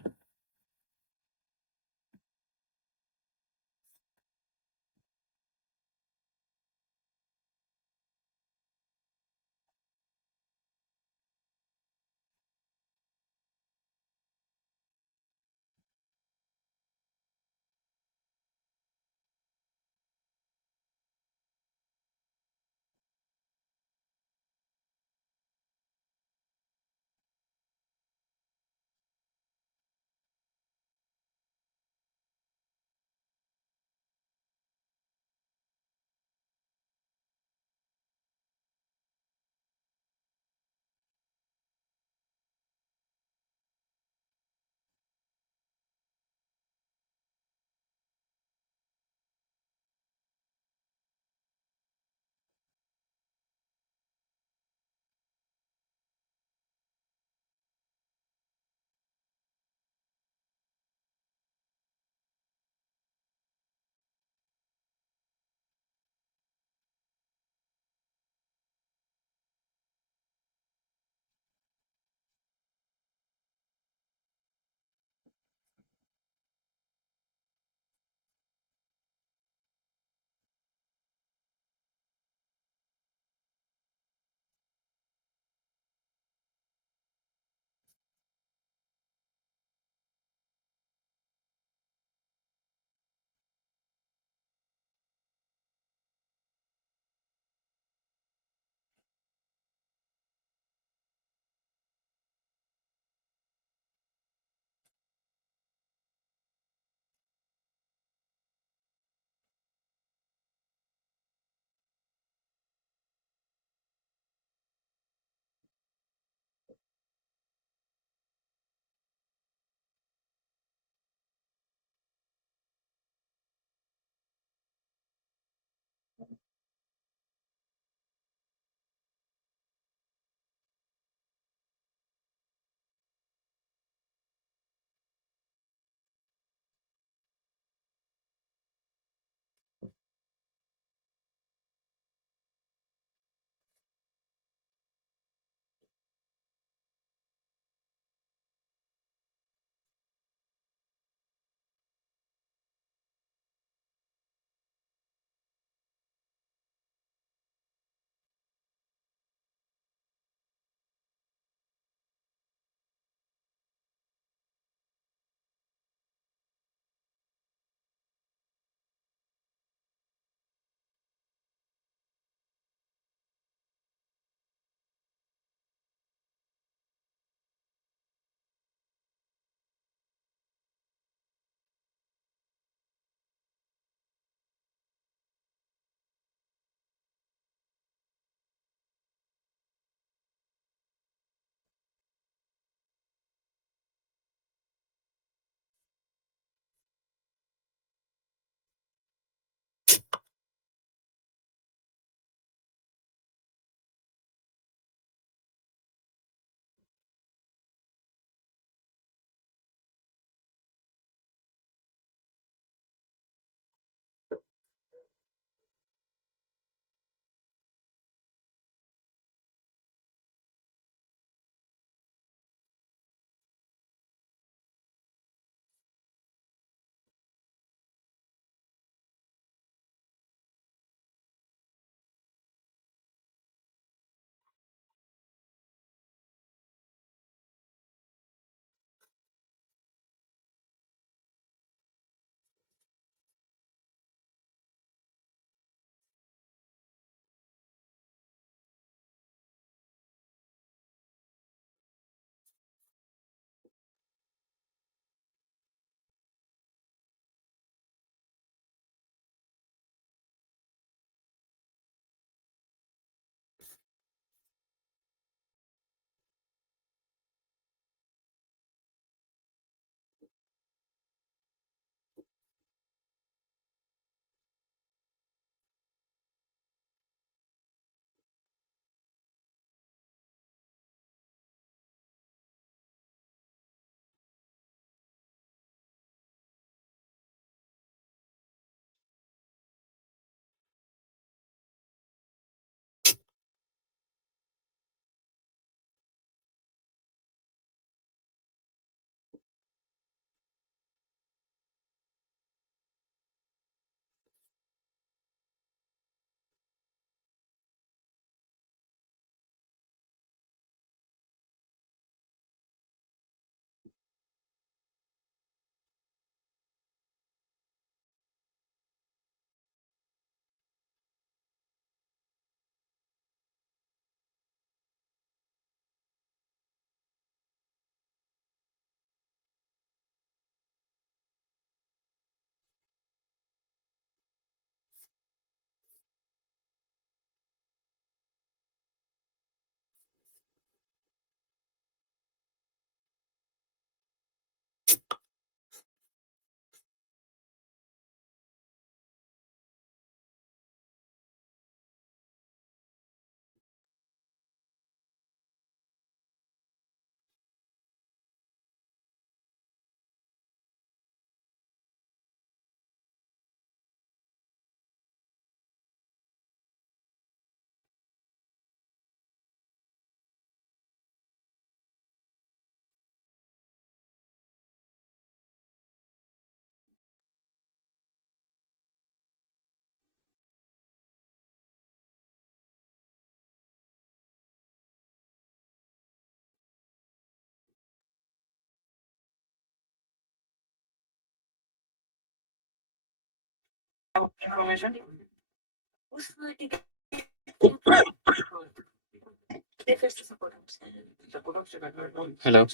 Hello.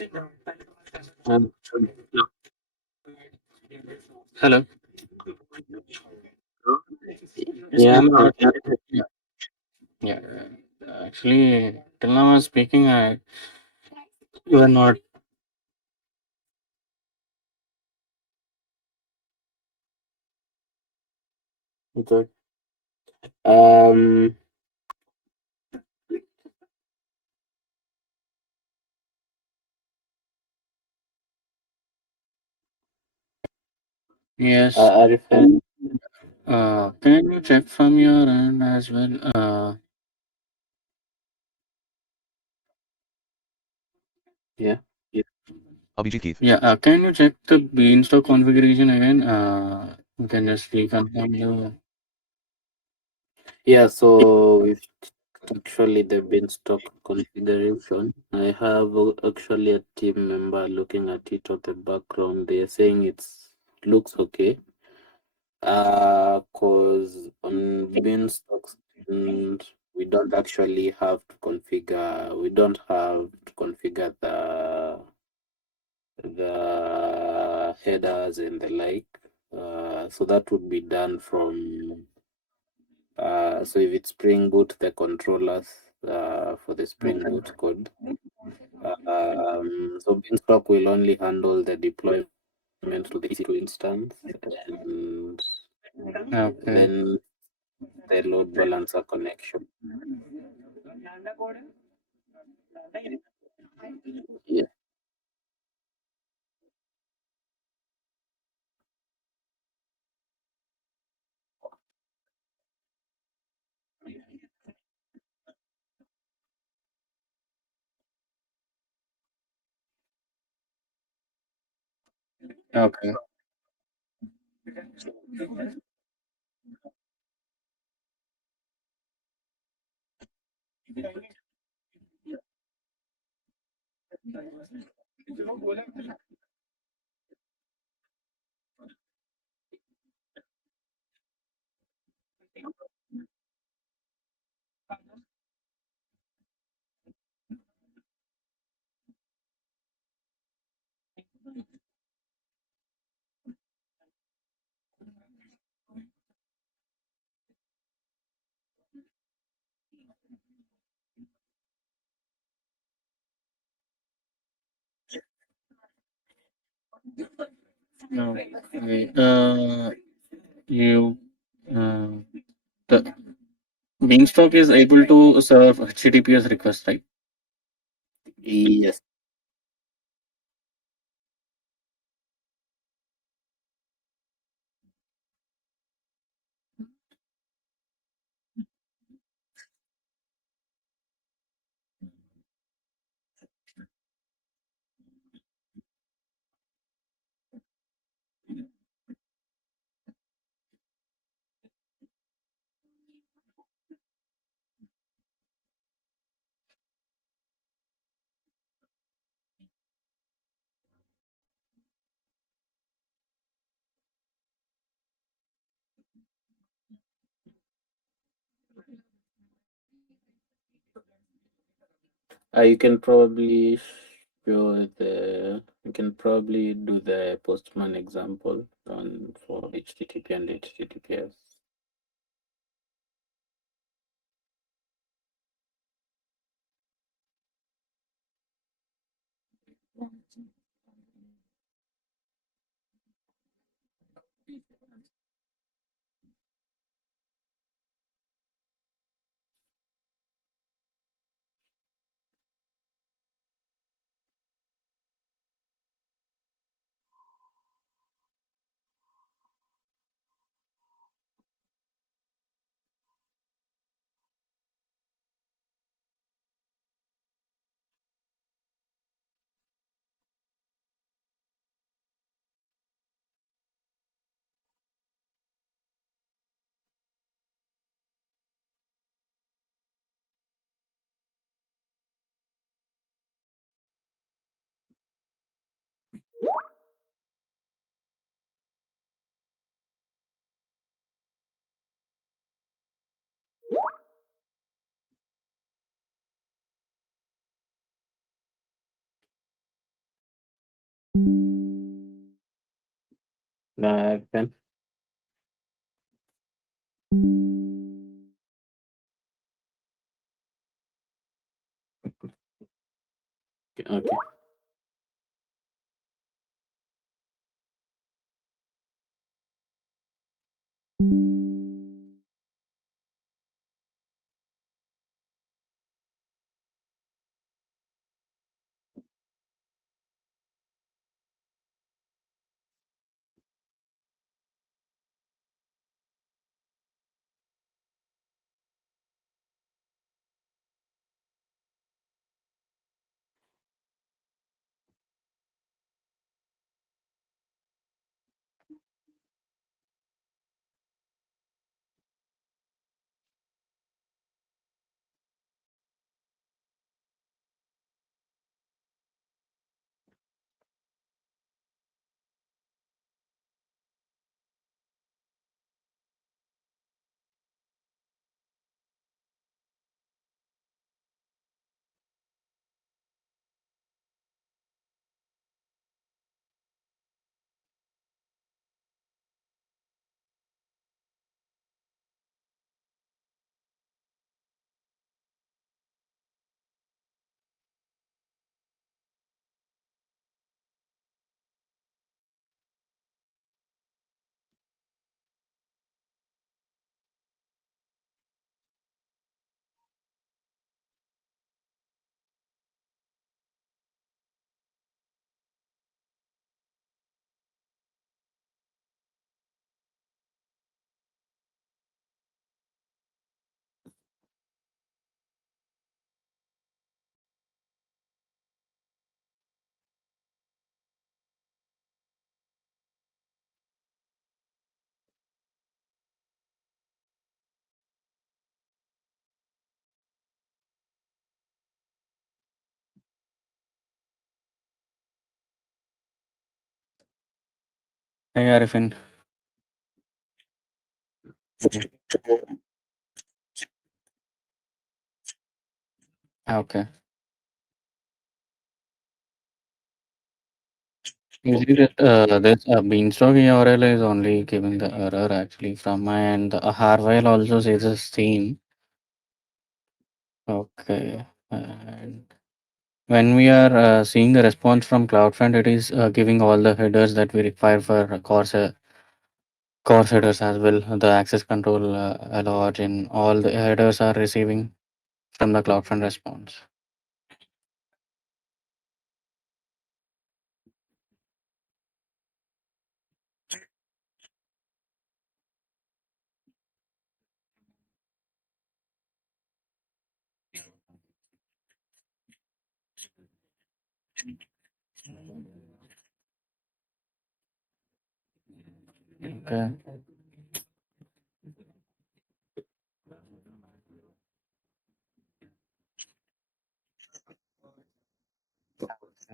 Um, Hello. Yeah, Yeah. Yeah. Actually, till now I was speaking. You are not. okay. Um, Yes. Arif, Can you check from your end as well? yeah. Abhijit Keith. Yeah. Can you check the beanstalk configuration again? You can just reconfirm the. Yeah, so we've actually the beanstalk configuration. I have actually a team member looking at it on the background. They're saying it's looks okay. Cause on beanstalks, we don't actually have to configure. We don't have to configure the headers and the like. So that would be done from so if it's Spring Boot, the controllers for the Spring Boot code. So Beanstalk will only handle the deployment to the EC2 instance, and Okay. then the load balancer connection. Yeah. Okay. Okay. You. Uh, the Beanstalk is able to serve HTTPS requests, right? Yes. You can probably show the. You can probably do the Postman example on for HTTP and HTTPS. Arfan. Okay. Hey Arifin. Okay. You see that this beanstalk URL is only giving the error actually from my end. The Harvile also says the same. Okay. And when we are seeing the response from CloudFront, it is giving all the headers that we require for CORS headers as well. The access control login, all the headers are receiving from the CloudFront response. Okay.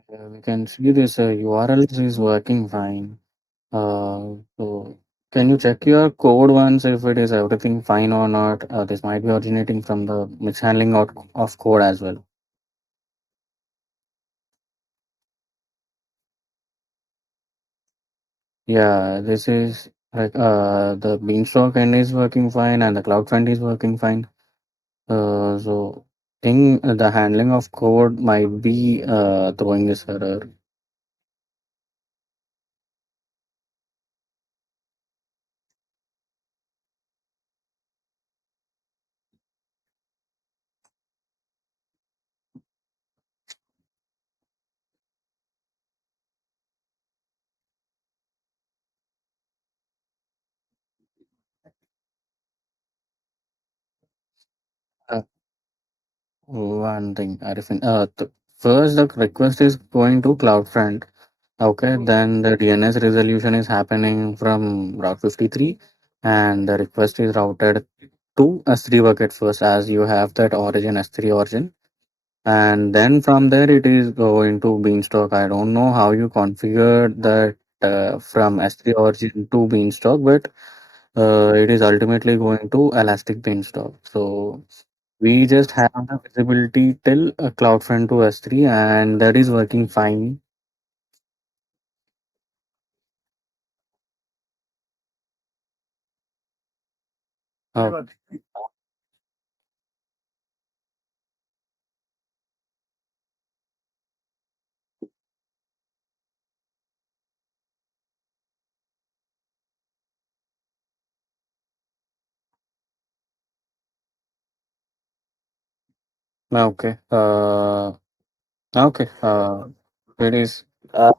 We can see this URL is working fine. So can you check your code once if it is everything fine or not? This might be originating from the mishandling out of code as well. Yeah, this is like the Beanstalk end is working fine and the CloudFront is working fine. So think the handling of code might be throwing this error. Uh, One thing, Arifin. First, the request is going to CloudFront. Okay, then the DNS resolution is happening from Route 53, and the request is routed to S3 bucket first, as you have that origin S3 origin, and then from there it is going to Beanstalk. I don't know how you configured that from S3 origin to Beanstalk, but it is ultimately going to Elastic Beanstalk. So we just have the visibility till CloudFront to S3, and that is working fine. Oh, okay. Okay. It is Uh,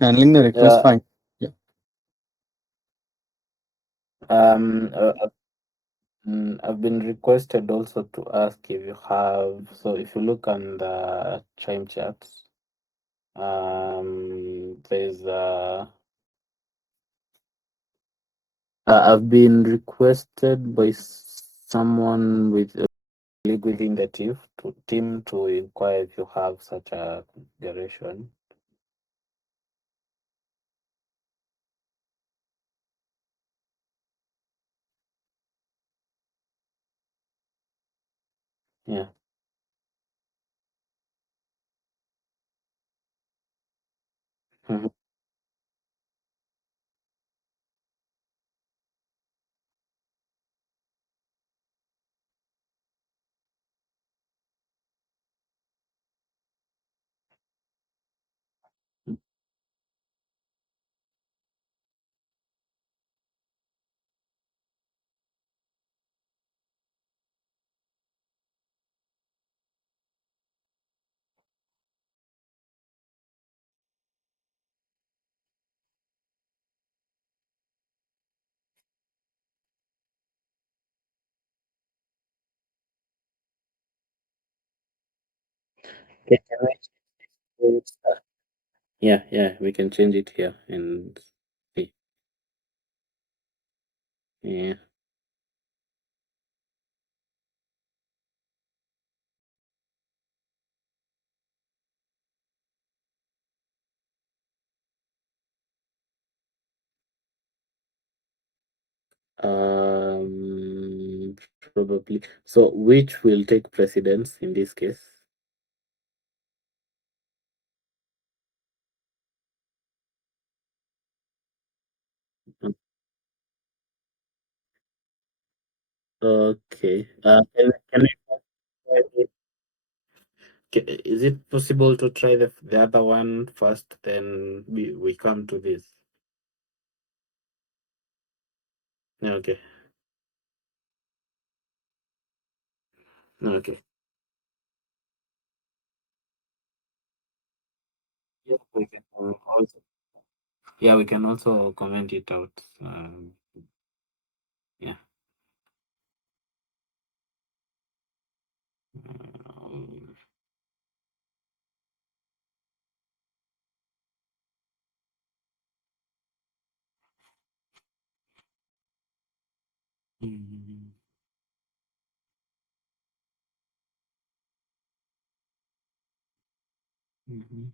handling the request uh, fine. Yeah. uh, I've been requested also to ask if you have. So if you look on the chime charts, there's I've been requested by someone with a league within the team to inquire if you have such a configuration. Yeah. Mhm. Okay, can we change that? Yeah, we can change it here and see. Yeah. Um, Probably. So, which will take precedence in this case? Mm, okay. Can we try is it possible to try the other one first, then we come to this? Okay. Okay. Yeah, we can also. Yeah, we can also comment it out. Yeah. Um, mhm, mhm.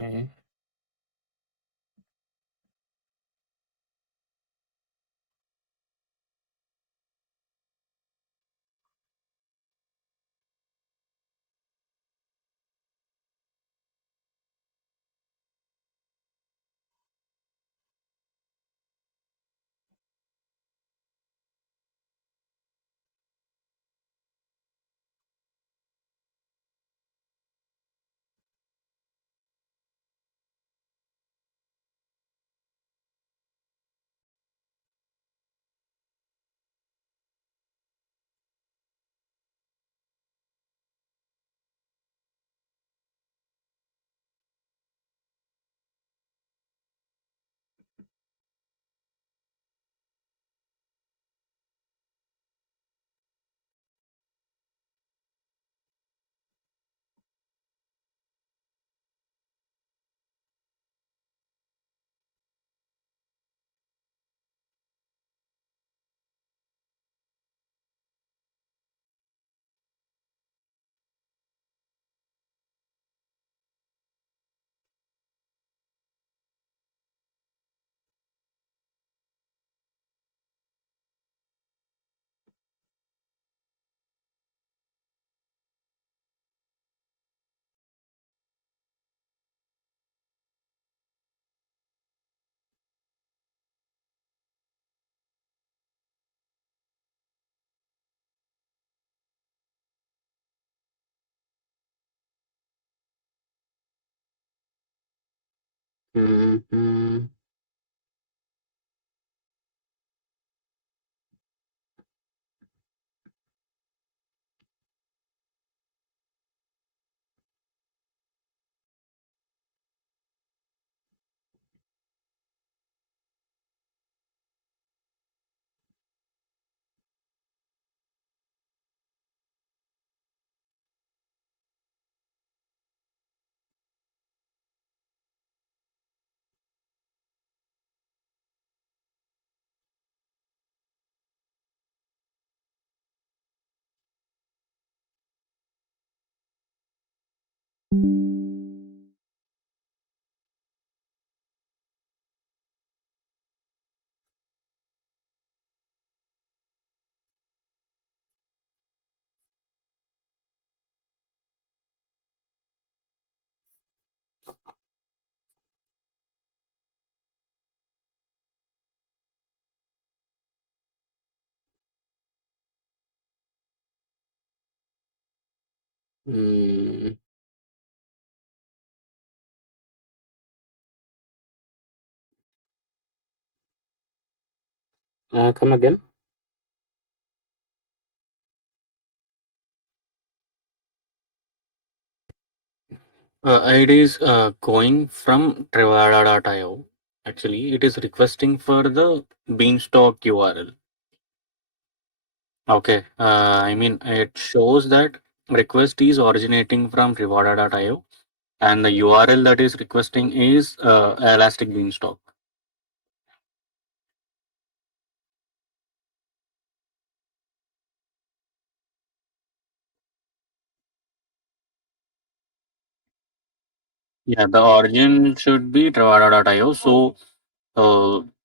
Okay. Mm-hmm. Mm. Come again. It is going from Trivada.io. Actually, it is requesting for the Beanstalk URL. Okay. I mean, it shows that request is originating from Trivada.io, and the URL that is requesting is Elastic Beanstalk. Yeah, the origin should be Trivada.io. So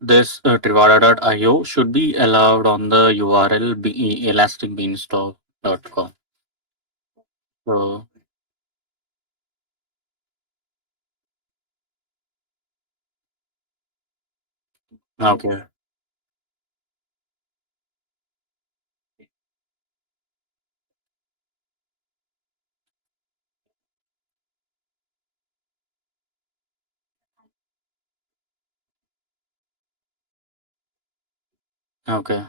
this Trivada.io should be allowed on the URL elasticbeanstalk.com. So okay, okay.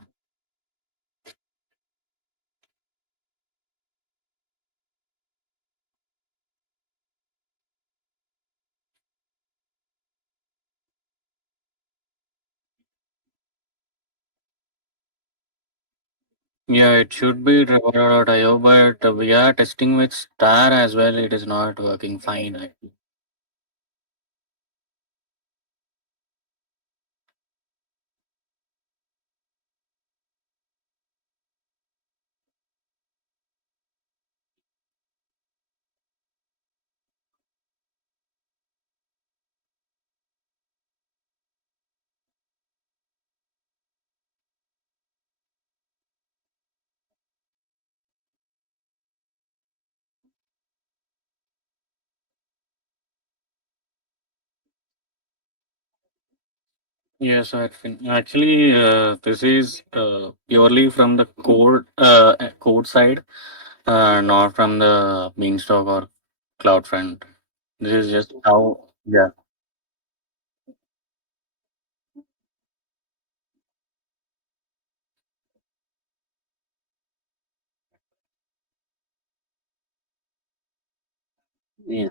Yeah, it should be Trivada.io, but we are testing with Star as well. It is not working fine. Actually. Yes, I think actually this is purely from the code side, not from the Beanstalk or CloudFront. This is just how, yeah, yeah,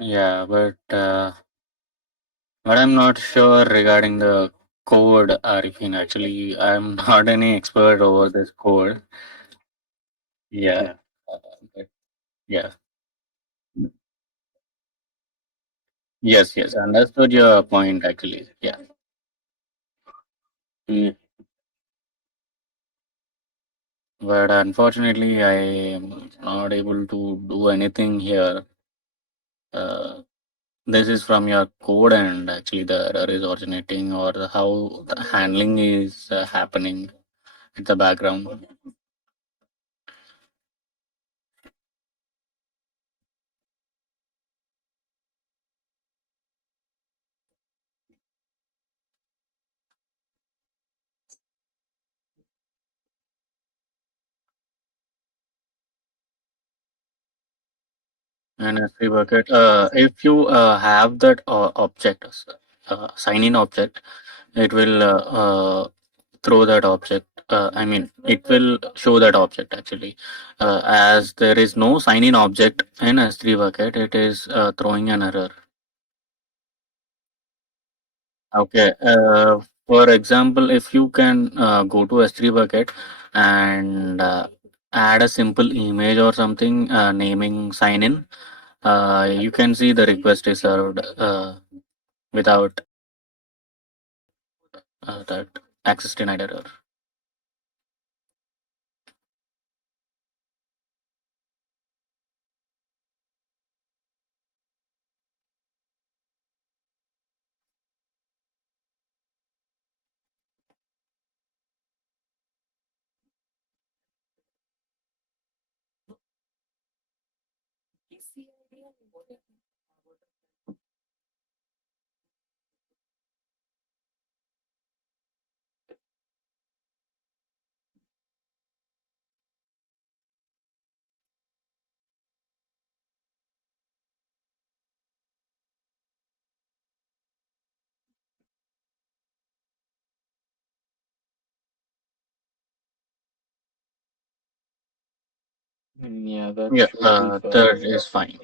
yeah, but I'm not sure regarding the code, Arifin. Actually, I'm not any expert over this code. Yeah, uh, but yeah, yes, yes, understood your point. Actually, yeah. Mm. But unfortunately, I am not able to do anything here. Uh, this is from your code, and actually, the error is originating, or how the handling is happening in the background. And S3 bucket, if you have that object, sign in object, it will throw that object. I mean, it will show that object actually. As there is no sign in object in S3 bucket, it is throwing an error. Okay. For example, if you can go to S3 bucket and add a simple image or something naming sign in, you can see the request is served without that access denied error. Yeah, that Yeah, should be that fine. is fine.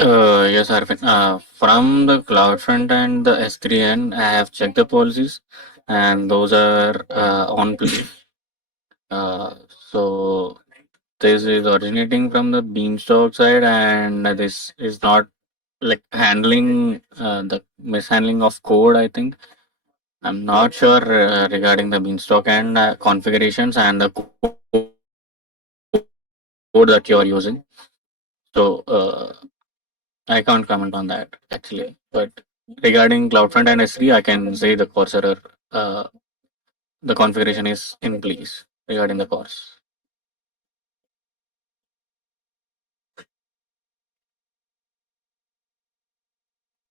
Yes, Arvind. From the CloudFront and the S3N, I have checked the policies, and those are on place. Uh, so this is originating from the Beanstalk side, and this is not like handling the mishandling of code. I think I'm not sure regarding the Beanstalk and configurations and the code that you are using. So I can't comment on that actually. But regarding CloudFront and S3, I can say the course error, uh, the configuration is in place regarding the course.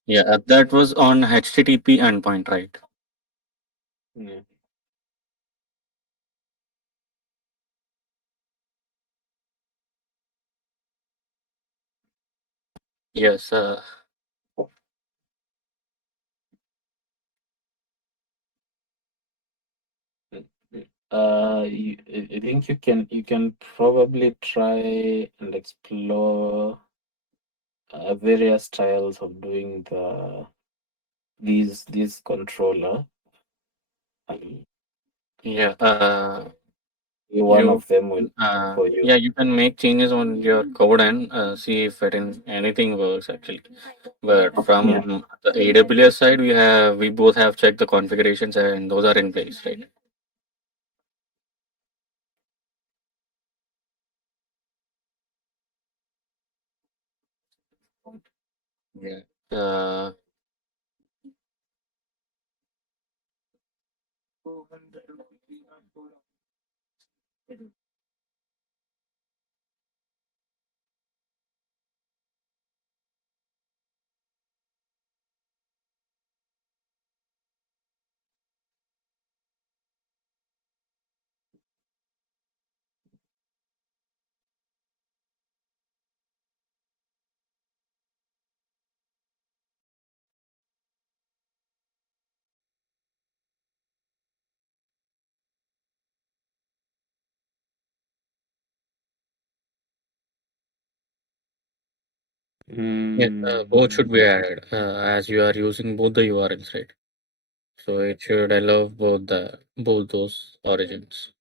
Yeah, that was on HTTP endpoint, right? Yeah. Yes. I think you can probably try and explore various styles of doing these controller. Um, Yeah. one You of them will for you. yeah, you can make changes on your code and see if anything works actually. But Yeah. from the AWS side, we both have checked the configurations and those are in place, right? Yeah. Uh, yeah, both should be added as you are using both the URLs, right? So it should allow both those origins.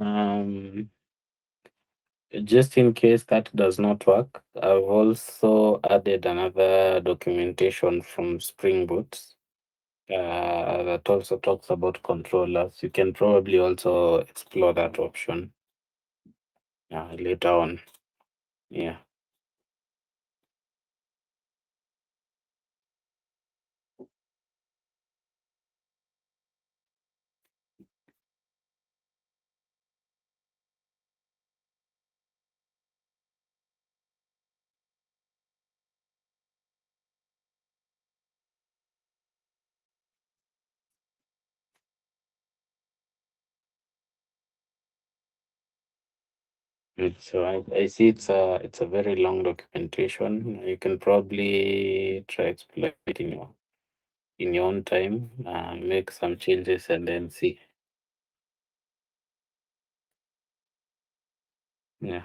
Um, just in case that does not work, I've also added another documentation from Spring Boot that also talks about controllers. You can probably also explore that option later on. Yeah. So I see it's a very long documentation. You can probably try explore it in your own time, make some changes and then see. Yeah.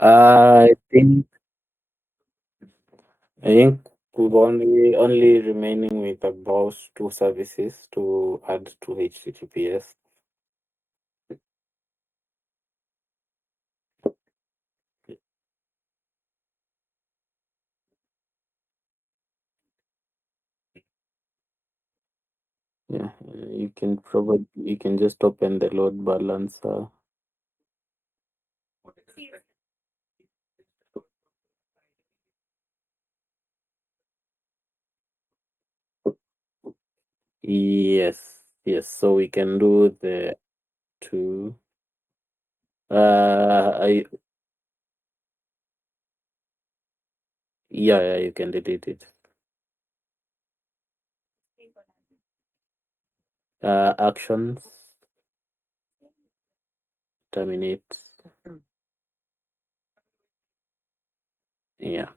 I think we've only remaining with about two services to add to HTTPS. Yeah, you can just open the load balancer. Yes. So we can do the two. I Yeah, you can delete it. Actions, terminate. Yeah,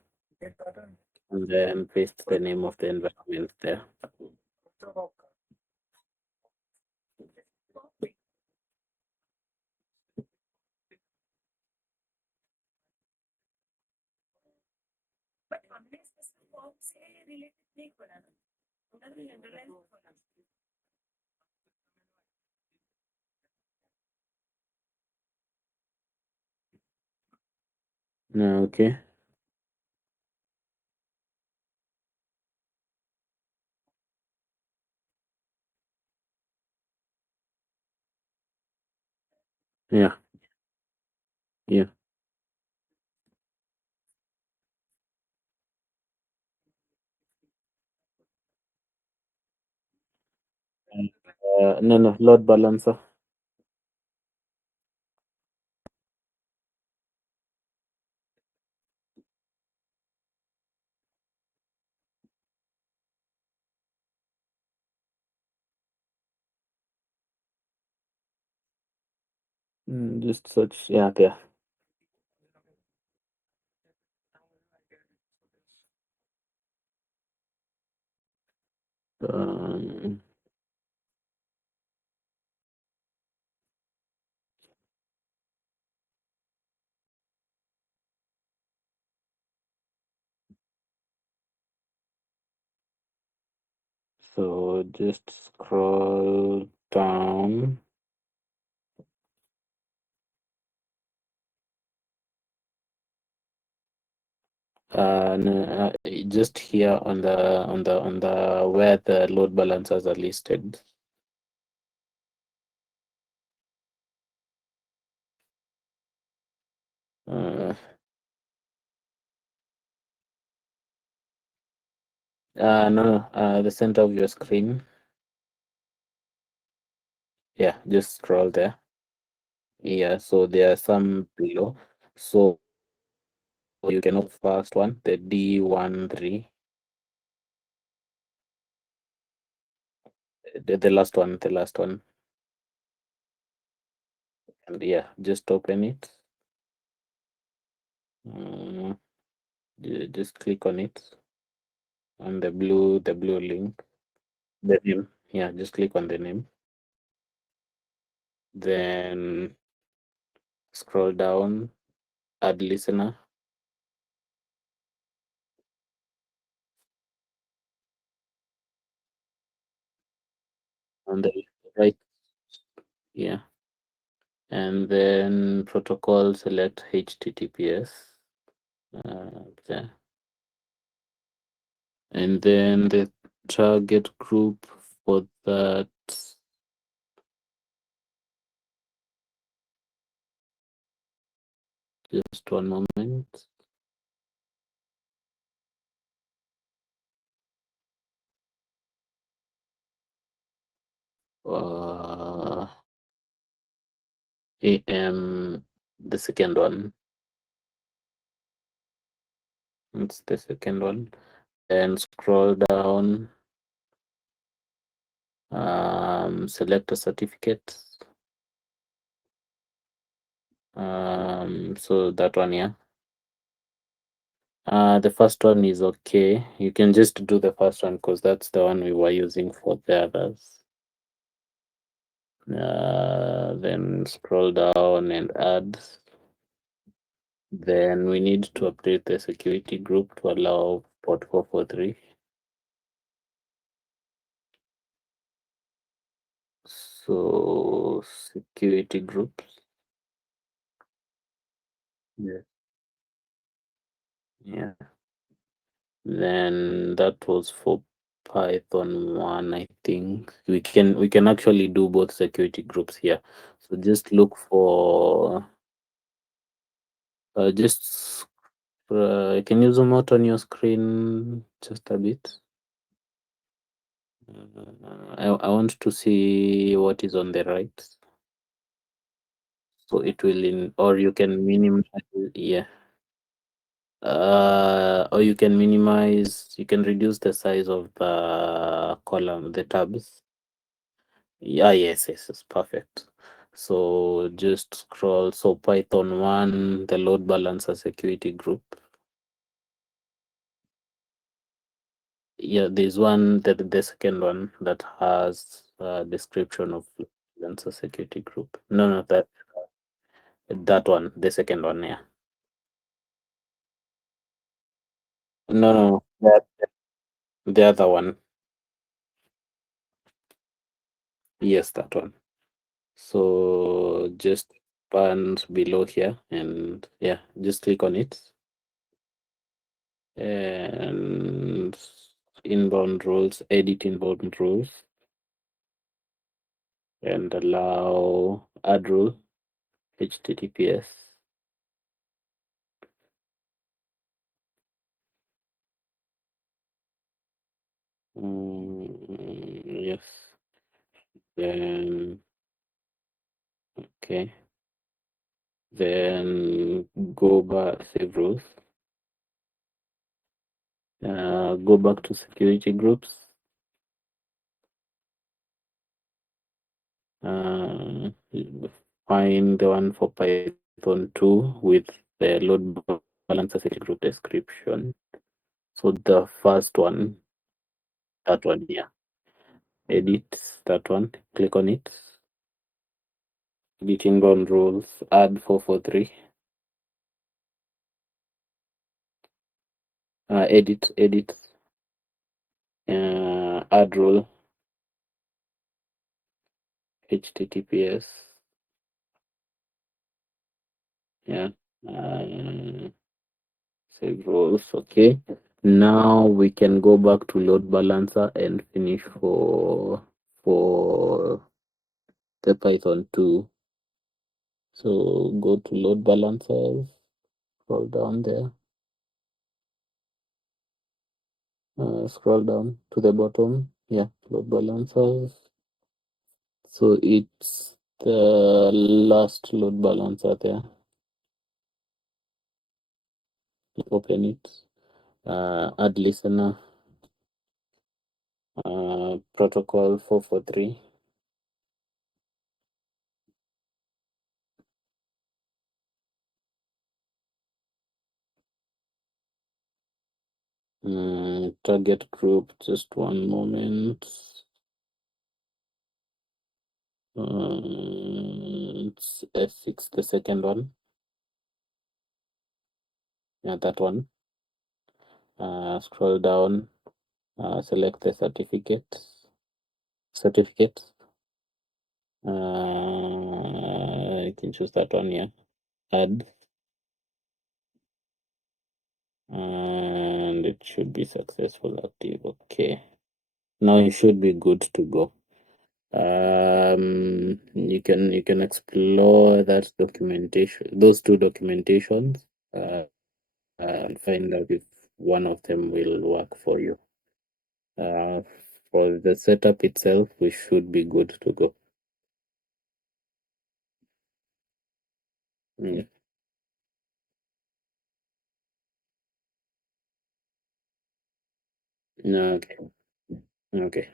and then paste the name of the environment there. Okay. Yeah. Yeah. No, load balancer. Just search. Yeah, there. Um, so just scroll down. No, just here on the where the load balancers are listed. Uh, no, the center of your screen. Yeah, just scroll there. Yeah, so there are some below. So you can open first one, the D13, the last one. And yeah, just open it. Mm, just click on it on the blue link. The name. Yeah, just click on the name. Then scroll down, add listener. On the right, yeah. And then protocol, select HTTPS. There. And then the target group for that, just one moment. Uh, AM, the second one. It's the second one. And scroll down, select a certificate. So that one, yeah. The first one is okay. You can just do the first one because that's the one we were using for the others. Then scroll down and add. Then we need to update the security group to allow port 443. So security groups. Yeah. Yeah. Then that was for Python 1, I think we can actually do both security groups here. So just look for just can you zoom out on your screen just a bit? I want to see what is on the right. So it will or you can minimize, yeah. Or you can reduce the size of the column, the tabs. Yeah, yes, it's perfect. So just scroll. So Python 1, the load balancer security group. Yeah, there's one, the second one that has a description of load balancer security group. No, that one, the second one, yeah. No, the other one. Yes, that one. So just expand below here and yeah, just click on it. And inbound rules, edit inbound rules, and allow add rule, HTTPS. Yes. Then okay. Then go back, save rules. Go back to security groups. Find the one for Python 2 with the load balancer security group description. So the first one, that one, yeah. Edit that one, click on it. Edit inbound rules, add 443. Edit, add rule, HTTPS. Yeah. Save rules, okay. Now we can go back to load balancer and finish for the Python 2. So go to load balancers, scroll down there, scroll down to the bottom. Yeah, load balancers. So it's the last load balancer there. Open it. Add listener. Protocol 443. Target group, just one moment. It's S6, the second one. Yeah, that one. Scroll down, select the certificates. I can choose that one, yeah. Add. And it should be successful active. Okay. Now you should be good to go. You can explore that documentation, those two documentations, and find out if one of them will work for you. For the setup itself, we should be good to go. Yeah. Okay. Okay.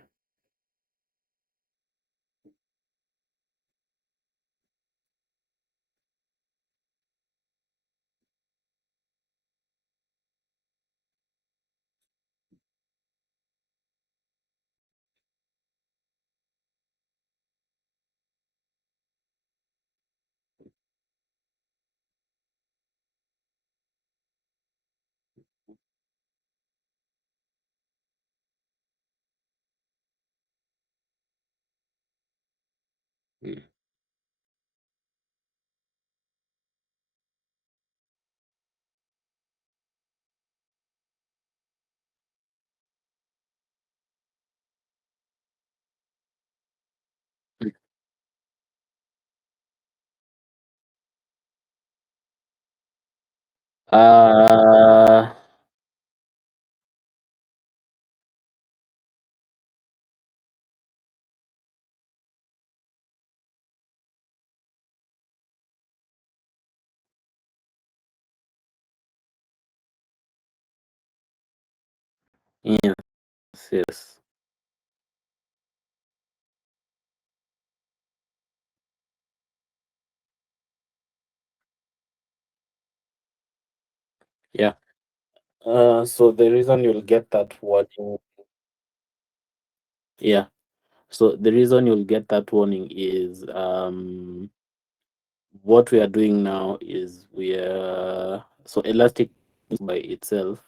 Mm. Uh, yes, yes. Yeah. So the reason you'll get that warning, yeah. So the reason you'll get that warning is what we are doing now is we are so Elastic by itself,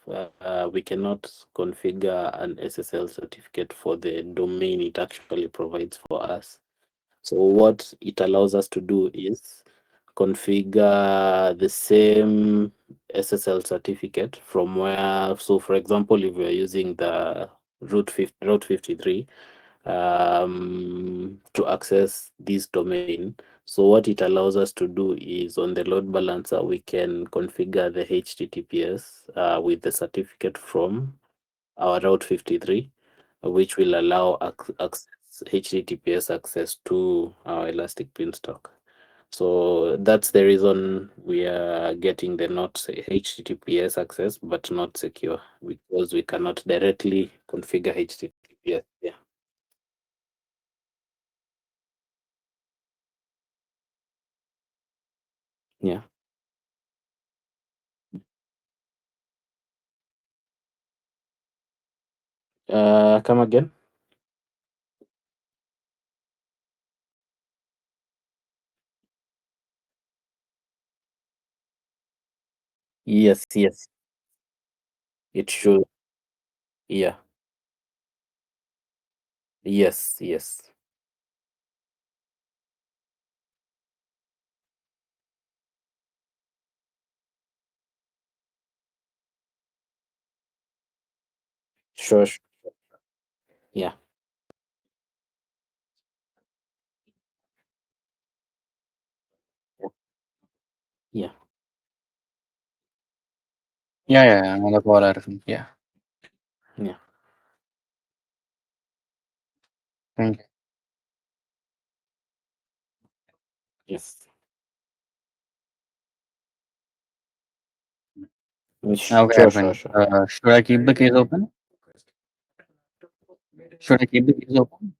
we cannot configure an SSL certificate for the domain it actually provides for us. So what it allows us to do is configure the same SSL certificate from where, so for example, if we're using the Route 53 to access this domain. So what it allows us to do is on the load balancer, we can configure the HTTPS with the certificate from our Route 53, which will allow access, HTTPS access to our Elastic Beanstalk. So that's the reason we are getting the not HTTPS access, but not secure, because we cannot directly configure HTTPS. Yeah. Yeah. Come again? Yes, yes, it should. Yeah. Yes, yes. Sure. Yeah. Yeah. Yeah, yeah, yeah, I'm on the call, Arifin. Yeah, Yeah. thank you. Yes. Okay, Sure, sure, Arifin. sure. Should I keep the case open? Should I keep the case open?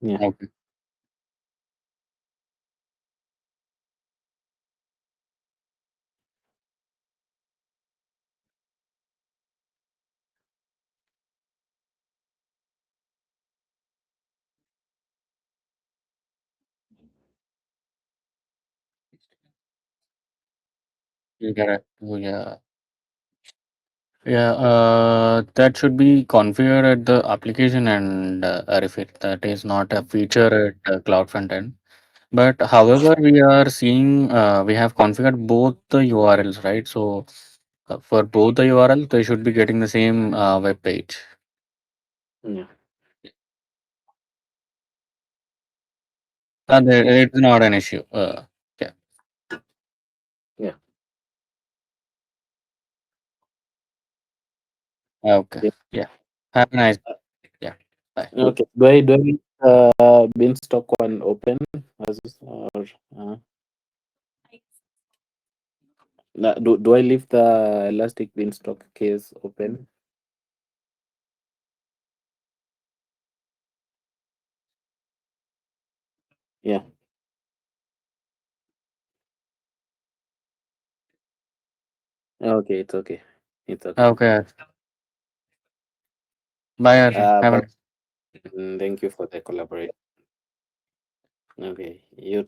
Yeah. Okay. You get it. Oh, yeah. Yeah, that should be configured at the application and Arifin. That is not a feature at Cloud Frontend. But however, we are seeing we have configured both the URLs, right? So for both the URL, they should be getting the same web page. Yeah. It's not an issue. Yeah. Yeah. Okay. Yeah. Yeah. Have a nice. Yeah. Bye. Okay. Do I leave Beanstalk one open as or do I leave the Elastic Beanstalk case open? Yeah. Okay. It's okay. It's okay. Okay. Bye, Arfan. Have a But thank you for the collaboration. Okay. You